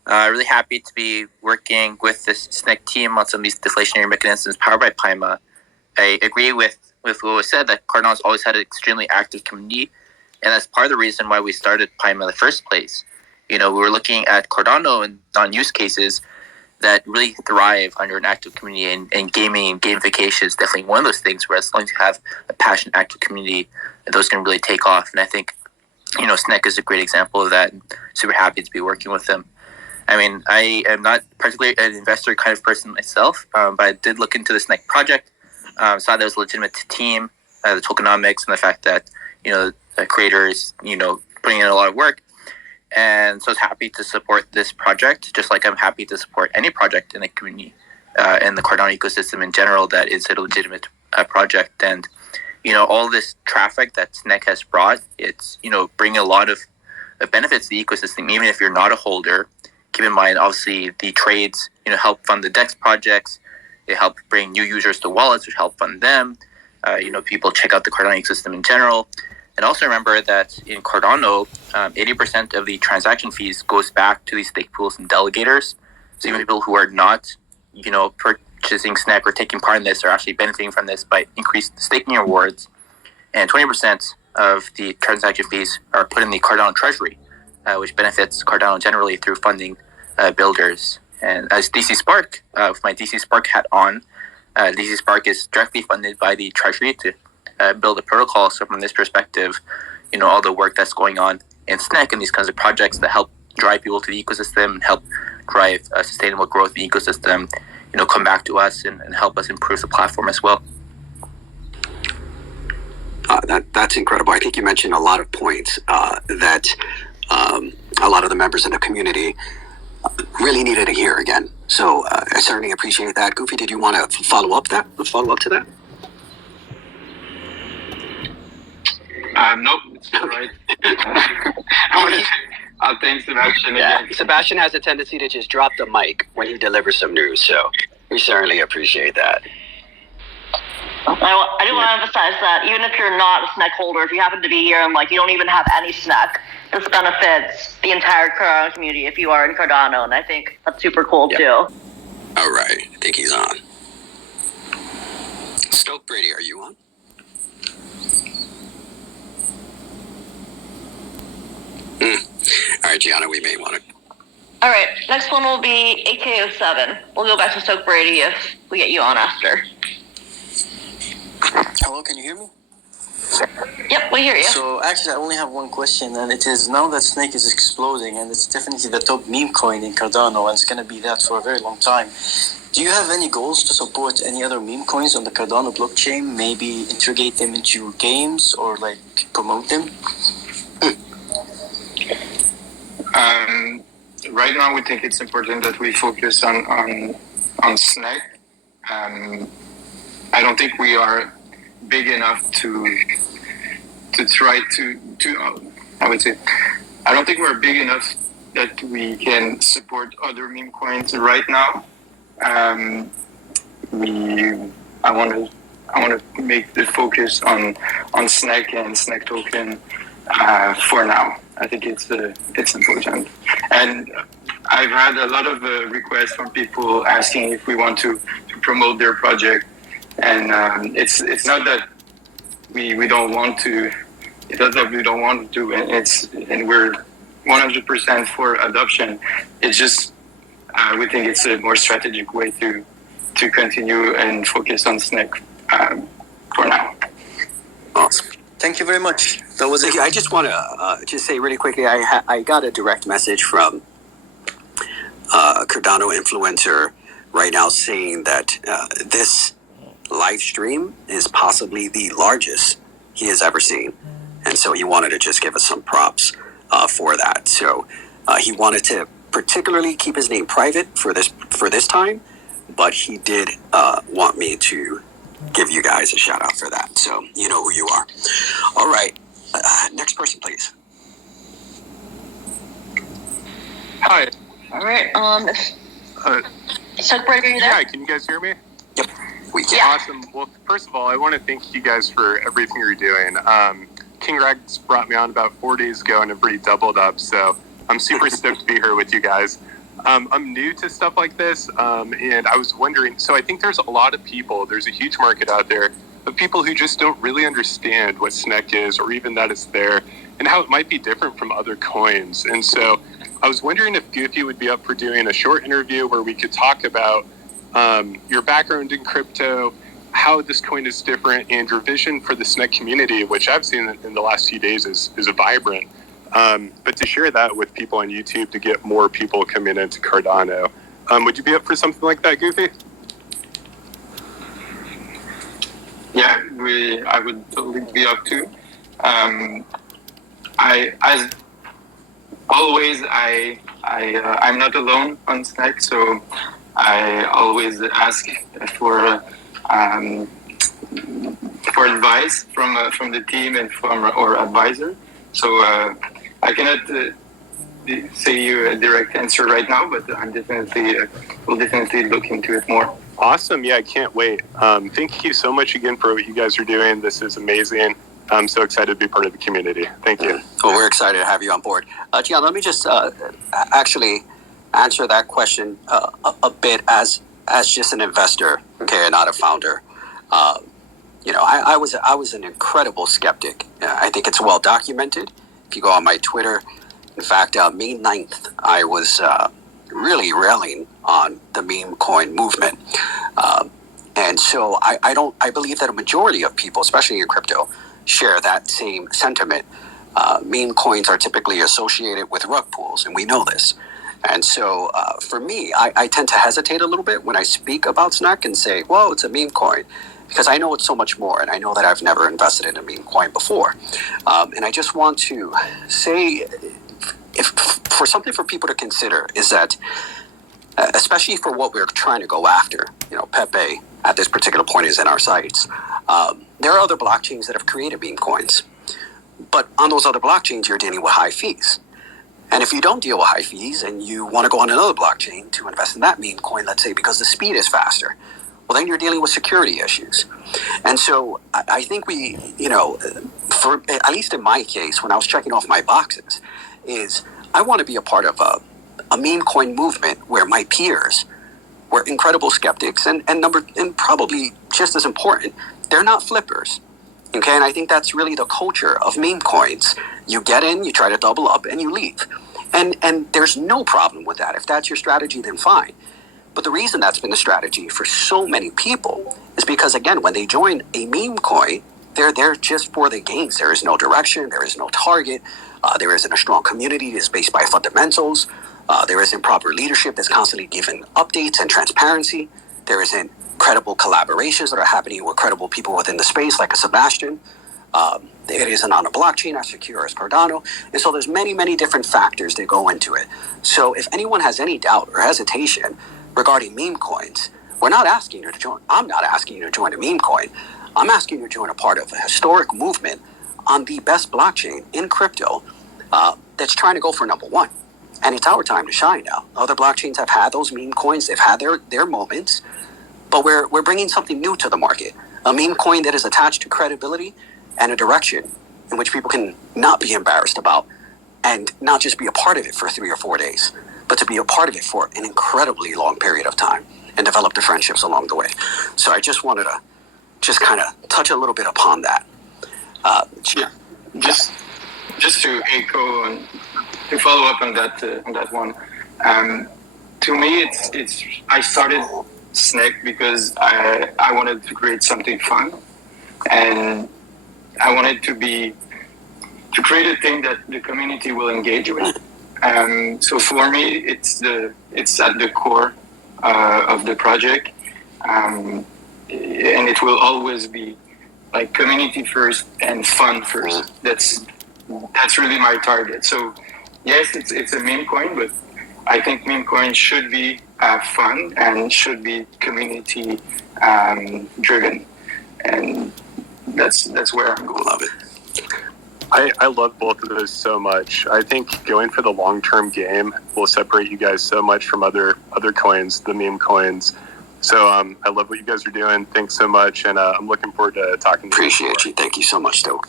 Really happy to be working with this Snek team on some of these deflationary mechanisms powered by Prima. I agree with what was said that Cardano's always had an extremely active community, and that's part of the reason why we started Prima in the first place. We were looking at Cardano and non-use cases that really thrive under an active community, and gaming and gamification is definitely one of those things where as long as you have a passionate, active community, those can really take off. And I think, Snek is a great example of that. And super happy to be working with them. I mean, I am not particularly an investor kind of person myself, but I did look into the Snek project, saw that it was a legitimate team, the tokenomics, and the fact that, the creators, putting in a lot of work. And so I was happy to support this project, just like I'm happy to support any project in the community and the Cardano ecosystem in general that is a legitimate project. And, all this traffic that Snek has brought, it's, bringing a lot of benefits to the ecosystem, even if you're not a holder. Keep in mind, obviously, the trades, help fund the DEX projects. They help bring new users to wallets, which help fund them. People check out the Cardano ecosystem in general. And also remember that in Cardano, 80% of the transaction fees goes back to these stake pools and delegators. So even people who are not, purchasing Snek or taking part in this are actually benefiting from this by increased staking rewards. And 20% of the transaction fees are put in the Cardano treasury, which benefits Cardano generally through funding builders. And as DC Spark, with my DC Spark hat on, DC Spark is directly funded by the treasury to build a protocol. So from this perspective, all the work that's going on in Snek and these kinds of projects that help drive people to the ecosystem and help drive sustainable growth in the ecosystem, come back to us and help us improve the platform as well. That's incredible. I think you mentioned a lot of points that a lot of the members in the community really needed to hear again. So I certainly appreciate that. Goofy, did you want to follow up to that? Nope, it's all right. Thanks, Sebastian. Yeah, Again. Sebastian has a tendency to just drop the mic when he delivers some news, so we certainly appreciate that. I do want to emphasize that even if you're not a Snek holder, if you happen to be here and you don't even have any Snek, this benefits the entire Cardano community if you are in Cardano, and I think that's super cool too. All right, I think he's on. Stoke Brady, are you on? All right, Gianna, we may want to. All right, next one will be AK07. We'll go back to Stoke Brady if we get you on after. Hello, can you hear me? Yep, we hear you. So actually, I only have one question, and it is now that Snake is exploding, and it's definitely the top meme coin in Cardano, and it's going to be that for a very long time. Do you have any goals to support any other meme coins on the Cardano blockchain? Maybe integrate them into your games or promote them? Right now, we think it's important that we focus on snek. I don't think we are big enough to try to I would say I don't think we're big enough that we can support other meme coins right now. I want to make the focus on snek and snek token for now. I think it's important, and I've had a lot of requests from people asking if we want to promote their project, and it's not that we don't want to. It's not that we don't want to, and we're 100% for adoption. It's just we think it's a more strategic way to continue and focus on snek for now. Awesome. Thank you very much. That was it. I just want to just say really quickly, I got a direct message from a Cardano influencer right now saying that this live stream is possibly the largest he has ever seen. And so he wanted to just give us some props for that. So he wanted to particularly keep his name private for this time, but he did want me to give you guys a shout out for that. So you know who you are. All right. Next person, please. Hi. All right. Break, are you there? Yeah, can you guys hear me? Yep, we can. Yeah. Awesome. Well, first of all, I want to thank you guys for everything you're doing. King Rex brought me on about 4 days ago and have already doubled up, so I'm super stoked to be here with you guys. I'm new to stuff like this, and I was wondering, so I think there's a lot of people, there's a huge market out there of people who just don't really understand what snek is, or even that it's there, and how it might be different from other coins. And so I was wondering if Goofy would be up for doing a short interview where we could talk about your background in crypto, how this coin is different, and your vision for the snek community, which I've seen in the last few days is a vibrant. But to share that with people on YouTube to get more people coming into Cardano. Would you be up for something like that, Goofy? Yeah, I would totally be up to. As always, I'm not alone on snek, so I always ask for advice from the team and from our advisor. So I cannot say you a direct answer right now, but I'm will definitely look into it more. Awesome. Yeah, I can't wait. Thank you so much again for what you guys are doing. This is amazing. I'm so excited to be part of the community. Thank you. Well, we're excited to have you on board. Gian, let me just actually answer that question a bit as just an investor, okay, and not a founder. I was an incredible skeptic. I think it's well documented. If you go on my Twitter, in fact, May 9th, I was really railing on the meme coin movement. And so I believe that a majority of people, especially in crypto, share that same sentiment. Meme coins are typically associated with rug pulls, and we know this. And so for me, I tend to hesitate a little bit when I speak about snek and say, well, it's a meme coin, because I know it's so much more, and I know that I've never invested in a meme coin before. And I just want to say, if for something for people to consider is that, especially for what we're trying to go after, Pepe at this particular point is in our sights. There are other blockchains that have created meme coins, but on those other blockchains, you're dealing with high fees. And if you don't deal with high fees and you want to go on another blockchain to invest in that meme coin, let's say because the speed is faster, well, then you're dealing with security issues. And so I think we, for at least in my case, when I was checking off my boxes, is I want to be a part of a meme coin movement where my peers were incredible skeptics and probably just as important, they're not flippers. Okay, and I think that's really the culture of meme coins. You get in, you try to double up, and you leave. And there's no problem with that. If that's your strategy, then fine. But the reason that's been the strategy for so many people is because, again, when they join a meme coin, they're there just for the gains. There is no direction. There is no target. There isn't a strong community that's based by fundamentals. There isn't proper leadership that's constantly giving updates and transparency. There isn't credible collaborations that are happening with credible people within the space, like a Sebastian. It isn't on a blockchain as secure as Cardano. And so there's many, many different factors that go into it. So if anyone has any doubt or hesitation regarding meme coins, we're not asking you to join. I'm not asking you to join a meme coin. I'm asking you to join a part of a historic movement on the best blockchain in crypto that's trying to go for number one. And it's our time to shine now. Other blockchains have had those meme coins. They've had their moments. But we're bringing something new to the market. A meme coin that is attached to credibility and a direction in which people can not be embarrassed about and not just be a part of it for 3 or 4 days, but to be a part of it for an incredibly long period of time and develop the friendships along the way. So I just wanted to just kind of touch a little bit upon that. Just to echo and to follow up on that one. To me, it's I started Snek because I wanted to create something fun, and I wanted to create a thing that the community will engage with. So for me, it's at the core of the project, and it will always be like community first and fun first. That's really my target. So yes, it's a meme coin, but I think meme coin should be fun and should be community driven, and that's where I'm going. Love it. I love both of those so much. I think going for the long-term game will separate you guys so much from other coins, the meme coins. So I love what you guys are doing. Thanks so much, and I'm looking forward to talking to you. Appreciate you. Thank you so much, Stu.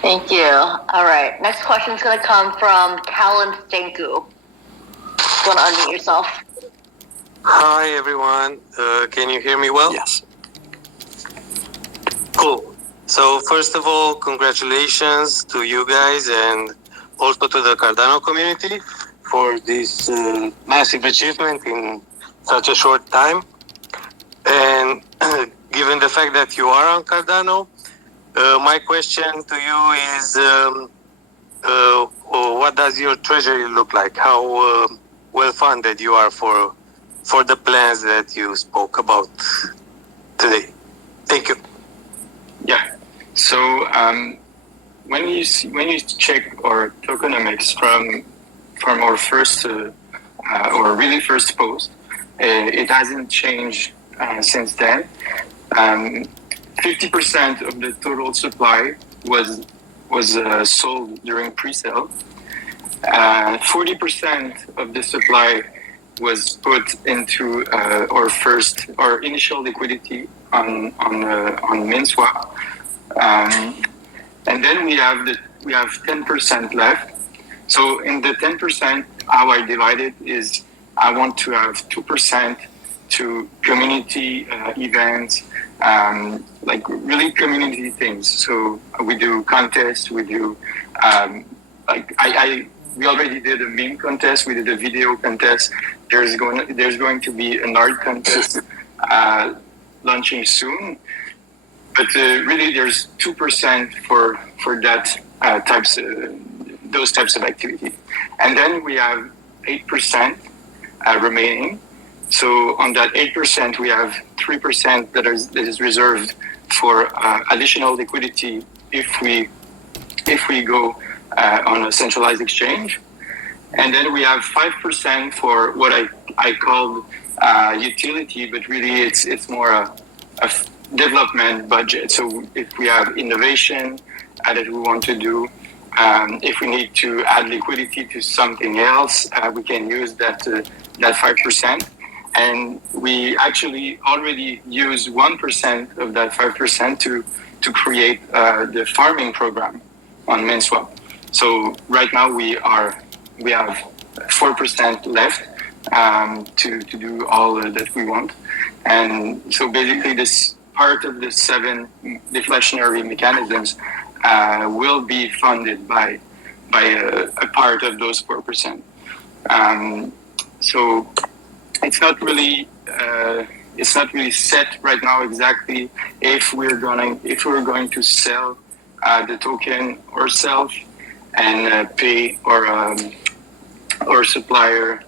Thank you. All right. Next question is going to come from Callan Stenku. You want to unmute yourself? Hi, everyone. Can you hear me well? Yes. Cool. So first of all, congratulations to you guys and also to the Cardano community for this massive achievement in such a short time. And given the fact that you are on Cardano, my question to you is, what does your treasury look like? How well-funded you are for the plans that you spoke about today? Thank you. Yeah. So when you check our tokenomics from our first or really first post, it hasn't changed since then. 50% of the total supply was sold during pre-sale. 40% of the supply was put into our initial liquidity on MinSwap. And then we have 10% left. So in the 10%, how I divide it is I want to have 2% to community events, like really community things. So we do contests, we do we already did a meme contest, we did a video contest. There's going to be an art contest launching soon. But really, there's 2% for that those types of activity, and then we have 8% remaining. So on that 8%, we have 3% that is reserved for additional liquidity if we go on a centralized exchange, and then we have 5% for what I called utility, but really it's more a development budget. So if we have innovation that we want to do, if we need to add liquidity to something else, we can use that 5%. And we actually already use 1% of that 5% to create the farming program on MinSwap. So right now we have 4% left to do all that we want. And so basically this part of the 7 deflationary mechanisms will be funded by a part of those 4%. So it's not really set right now exactly if we're going to sell the token ourselves and pay our supplier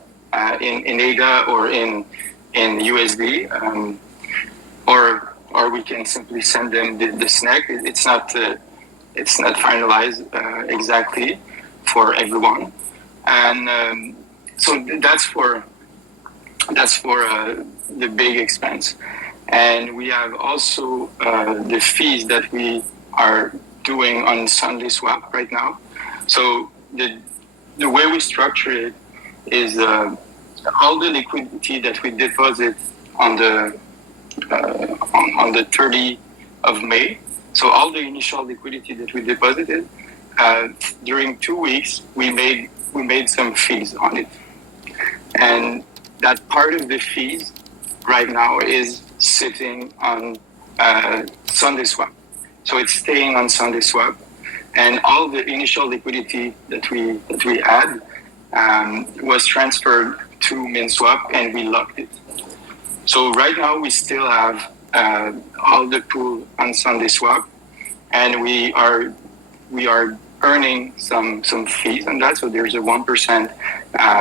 in ADA or in USD, or or we can simply send them the snek. It's not finalized exactly for everyone, and so that's for the big expense. And we have also the fees that we are doing on Sunday Swap right now. So the way we structure it is all the liquidity that we deposit on the 30th of May. So all the initial liquidity that we deposited during 2 weeks, we made some fees on it, and that part of the fees right now is sitting on Sunday Swap. So it's staying on Sunday Swap, and all the initial liquidity that we had was transferred to MinSwap, and we locked it. So right now we still have all the pool on Sunday Swap, and we are earning some fees on that. So there's a 1%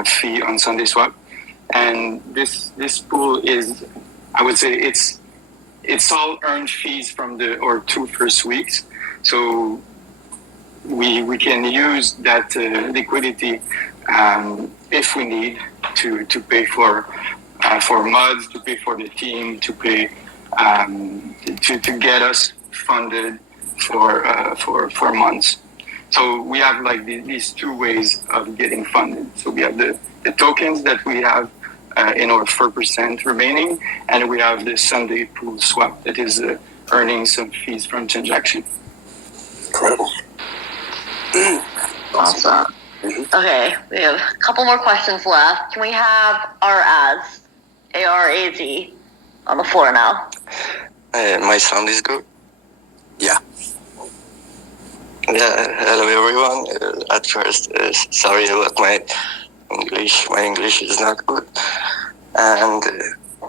fee on Sunday Swap, and this pool is, I would say, it's all earned fees from the 2 first weeks. So we can use that liquidity if we need to pay for mods, to pay for the team, to pay to get us funded for months. So we have like these two ways of getting funded. So we have the tokens that we have in our 4% remaining, and we have the Sunday pool swap that is earning some fees from transaction. Incredible. Awesome. Okay, we have a couple more questions left. Can we have ARAZ on the floor now? My sound is good. Yeah. Yeah. Hello, everyone. At first, sorry about my English. My English is not good. And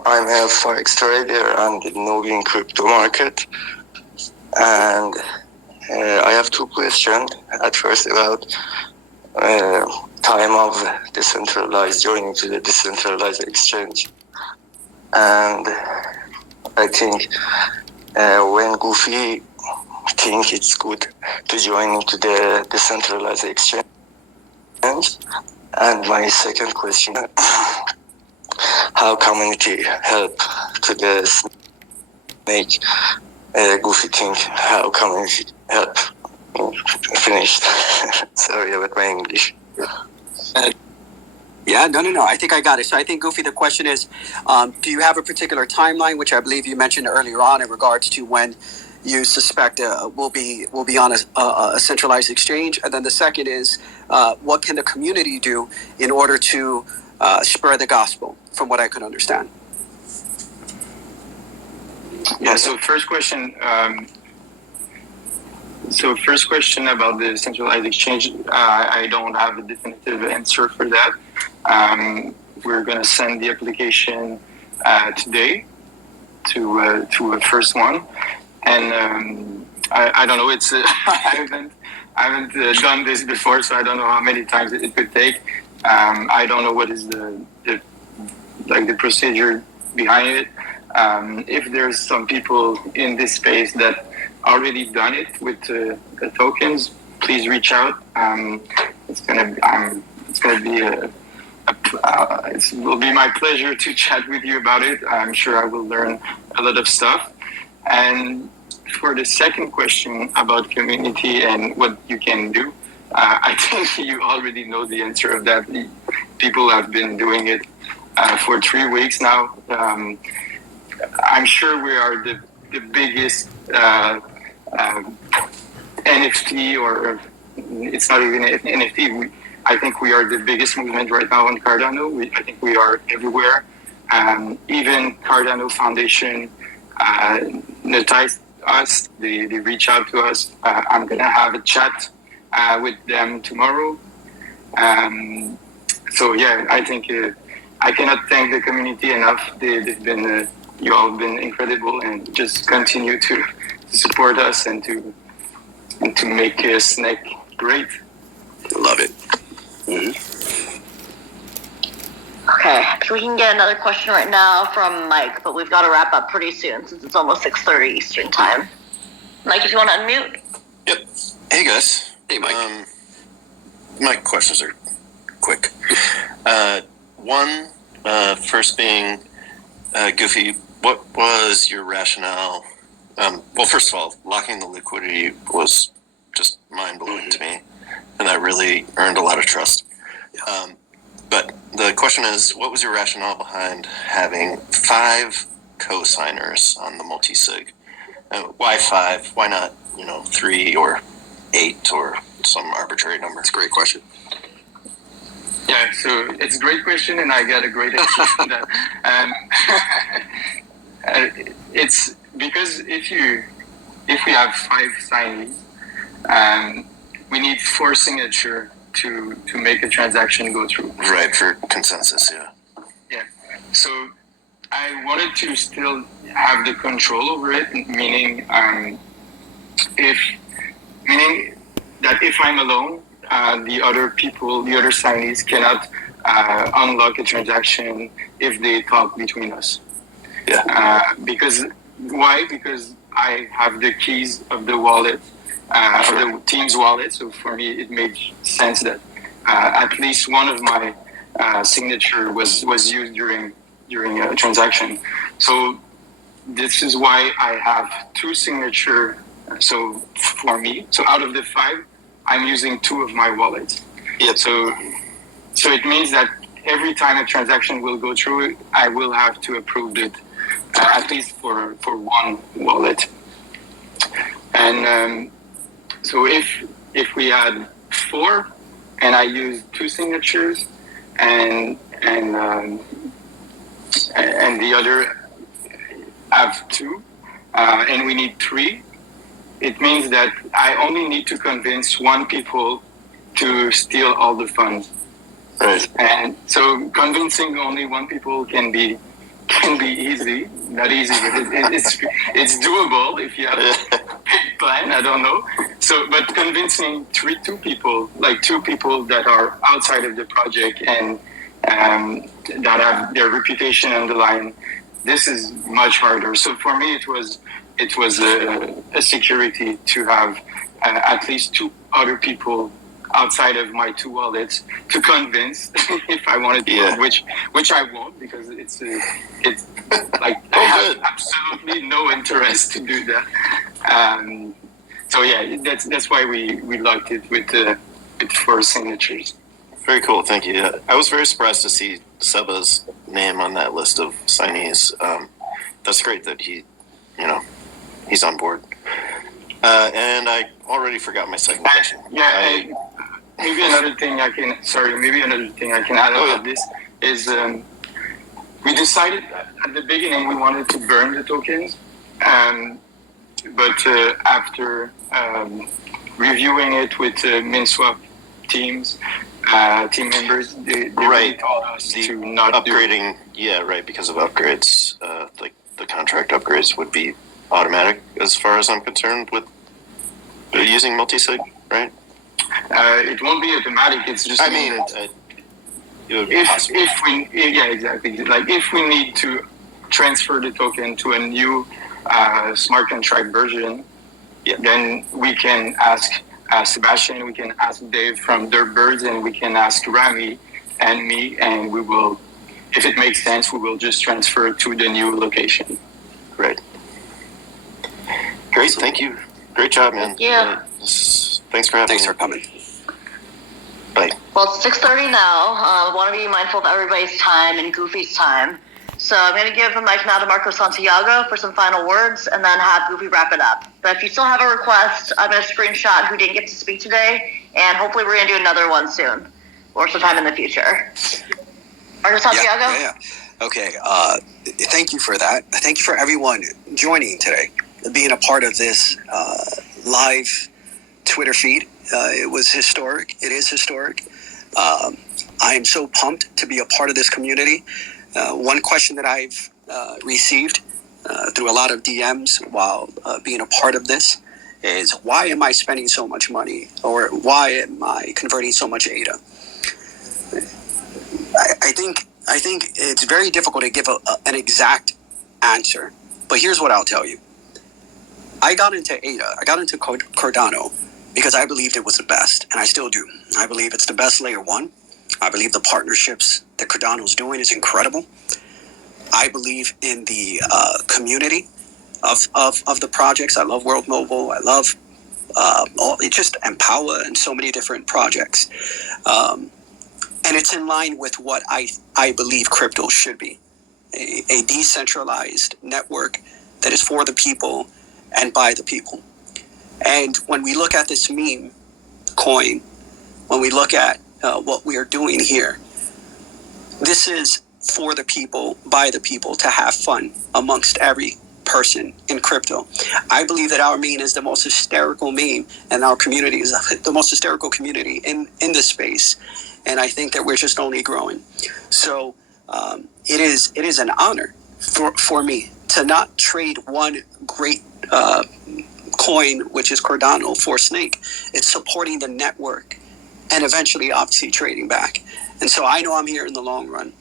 I'm a forex trader on the Nubian crypto market. And I have two questions. At first, about time of decentralized, joining to the decentralized exchange. And I think when Goofy think it's good to join into the decentralized exchange. And my second question, how community help to the snake? Goofy think how community help? Finished. Sorry about my English. Yeah, no. I think I got it. So I think, Goofy, the question is, do you have a particular timeline, which I believe you mentioned earlier on in regards to when you suspect will be on a centralized exchange? And then the second is, what can the community do in order to spread the gospel, from what I could understand? Yeah, so first question about the centralized exchange, I don't have a definitive answer for that. We're going to send the application today to a first one, and I don't know. It's I haven't done this before, so I don't know how many times it could take. I don't know what is the procedure behind it. If there's some people in this space that already done it with the tokens, please reach out. It will be my pleasure to chat with you about it. I'm sure I will learn a lot of stuff. And for the second question about community and what you can do, I think you already know the answer of that. People have been doing it for 3 weeks now. I'm sure we are the biggest NFT, or it's not even an NFT. I think we are the biggest movement right now on Cardano. I think we are everywhere. Even Cardano Foundation noticed us. They reach out to us. I'm going to have a chat with them tomorrow. So yeah, I think I cannot thank the community enough. They've been, you all have been incredible, and just continue to support us and to make snek great. Love it. Mm-hmm. Okay, we can get another question right now from Mike, but we've got to wrap up pretty soon since it's almost 6:30 Eastern time. Mike, if you want to unmute. Yep. Hey guys. Hey Mike. My questions are quick. One, first being, Goofy, what was your rationale? Well, first of all, locking the liquidity was just mind-blowing to me, and that really earned a lot of trust. But the question is, what was your rationale behind having 5 co-signers on the multi-sig? Why 5? Why not, 3 or 8 or some arbitrary number? It's a great question. Yeah, so it's a great question, and I got a great answer to that. It's because if we have 5 signees, we need 4 signatures to make a transaction go through. Right, for consensus, yeah. Yeah. So I wanted to still have the control over it, meaning that if I'm alone, the other signees cannot unlock a transaction if they talk between us. Yeah. Why? Because I have the keys of the wallet, of the team's wallet. So for me, it made sense that at least one of my signature was used during a transaction. So this is why I have 2 signature. So for me, so out of the 5, I'm using 2 of my wallets. Yep. So it means that every time a transaction will go through, I will have to approve it, at least for one wallet. And so if we had 4, and I use 2 signatures, and the other have 2, and we need 3, it means that I only need to convince 1 people to steal all the funds. Right. And so convincing only 1 people can be easy, not easy, but it's doable if you have a plan. I don't know. So, but convincing 2 people, like 2 people that are outside of the project and that have their reputation on the line, this is much harder. So for me, it was a security to have at least 2 other people outside of my 2 wallets to convince if I wanted to, which I won't, because it's like I have absolutely no interest to do that. So yeah, that's why we locked it with 4 signatures. Very cool, thank you. I was very surprised to see Seba's name on that list of signees. That's great that he's on board. And I already forgot my second question. Maybe another thing I can add about this is we decided at the beginning we wanted to burn the tokens, but after reviewing it with MinSwap team members, they really told us to not upgrading. Because of upgrades, like the contract upgrades would be automatic, as far as I'm concerned, with using multisig, right? It won't be automatic. It's just exactly. Like if we need to transfer the token to a new smart contract version, then we can ask Sebastian, we can ask Dave from Dirtbirds, and we can ask Rami and me, and we will, if it makes sense, we will just transfer to the new location. Great, thank you. Great job, man. Yeah. Thanks for having me. Thanks for coming. Bye. Well, it's 6:30 now. I want to be mindful of everybody's time and Goofy's time. So I'm going to give the mic now to Marco Santiago for some final words, and then have Goofy wrap it up. But if you still have a request, I'm going to screenshot who didn't get to speak today, and hopefully we're going to do another one soon, or sometime in the future. Marco Santiago? Yeah. Okay, thank you for that. Thank you for everyone joining today, being a part of this live Twitter feed. It was historic. It is historic. I am so pumped to be a part of this community. One question that I've received through a lot of DMs while being a part of this is, why am I spending so much money, or why am I converting so much ADA? I think I think it's very difficult to give an exact answer. But here's what I'll tell you. I got into ADA, I got into Cardano because I believed it was the best, and I still do. I believe it's the best layer one. I believe the partnerships that Cardano's doing is incredible. I believe in the community of the projects. I love World Mobile. I love just Empower and so many different projects. And it's in line with what I believe crypto should be. A decentralized network that is for the people and by the people. And when we look at this meme coin, when we look at what we are doing here, this is for the people, by the people, to have fun amongst every person in crypto. I believe that our meme is the most hysterical meme, and our community is the most hysterical community in this space. And I think that we're just only growing. So it is an honor for me to not trade one great coin, which is Cardano, for Snake. It's supporting the network and eventually obviously trading back. And so I know I'm here in the long run.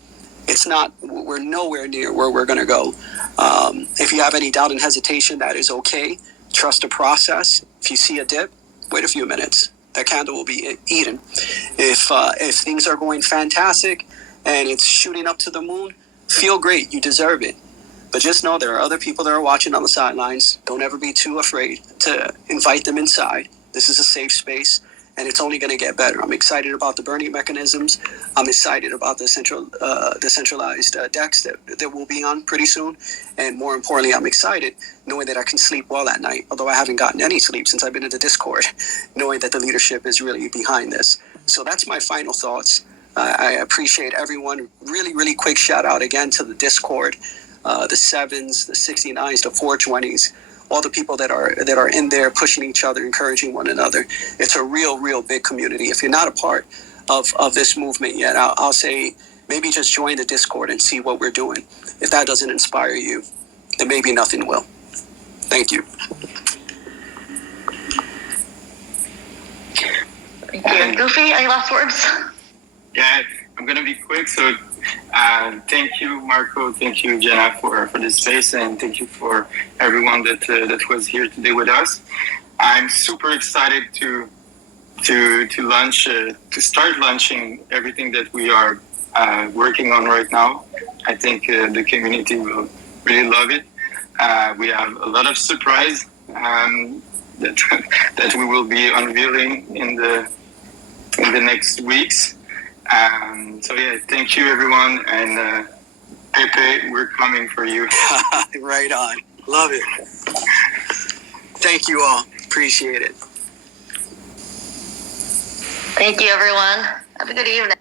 We're nowhere near where we're going to go. If you have any doubt and hesitation, that is okay. Trust the process. If you see a dip, wait a few minutes. That candle will be eaten. If things are going fantastic and it's shooting up to the moon, feel great. You deserve it. But just know there are other people that are watching on the sidelines. Don't ever be too afraid to invite them inside. This is a safe space, and it's only going to get better. I'm excited about the burning mechanisms. I'm excited about the centralized decks that we'll be on pretty soon. And more importantly, I'm excited knowing that I can sleep well at night, although I haven't gotten any sleep since I've been in the Discord, knowing that the leadership is really behind this. So that's my final thoughts. I appreciate everyone. Really, really quick shout out again to the Discord. The 7s, the 69s, the 420s, all the people that are in there pushing each other, encouraging one another. It's a real big community. If you're not a part of this movement yet, I'll say maybe just join the Discord and see what we're doing. If that doesn't inspire you, then maybe nothing will. Thank you. Thank you. Goofy, any last words? Yeah, I'm going to be quick. So thank you, Marco. Thank you, Jenna, for this space. And thank you for everyone that was here today with us. I'm super excited to launch, to start launching everything that we are working on right now. I think the community will really love it. We have a lot of surprise that we will be unveiling in the next weeks. So yeah, thank you everyone, and Pepe, we're coming for you. Right on. Love it. Thank you all. Appreciate it. Thank you, everyone. Have a good evening.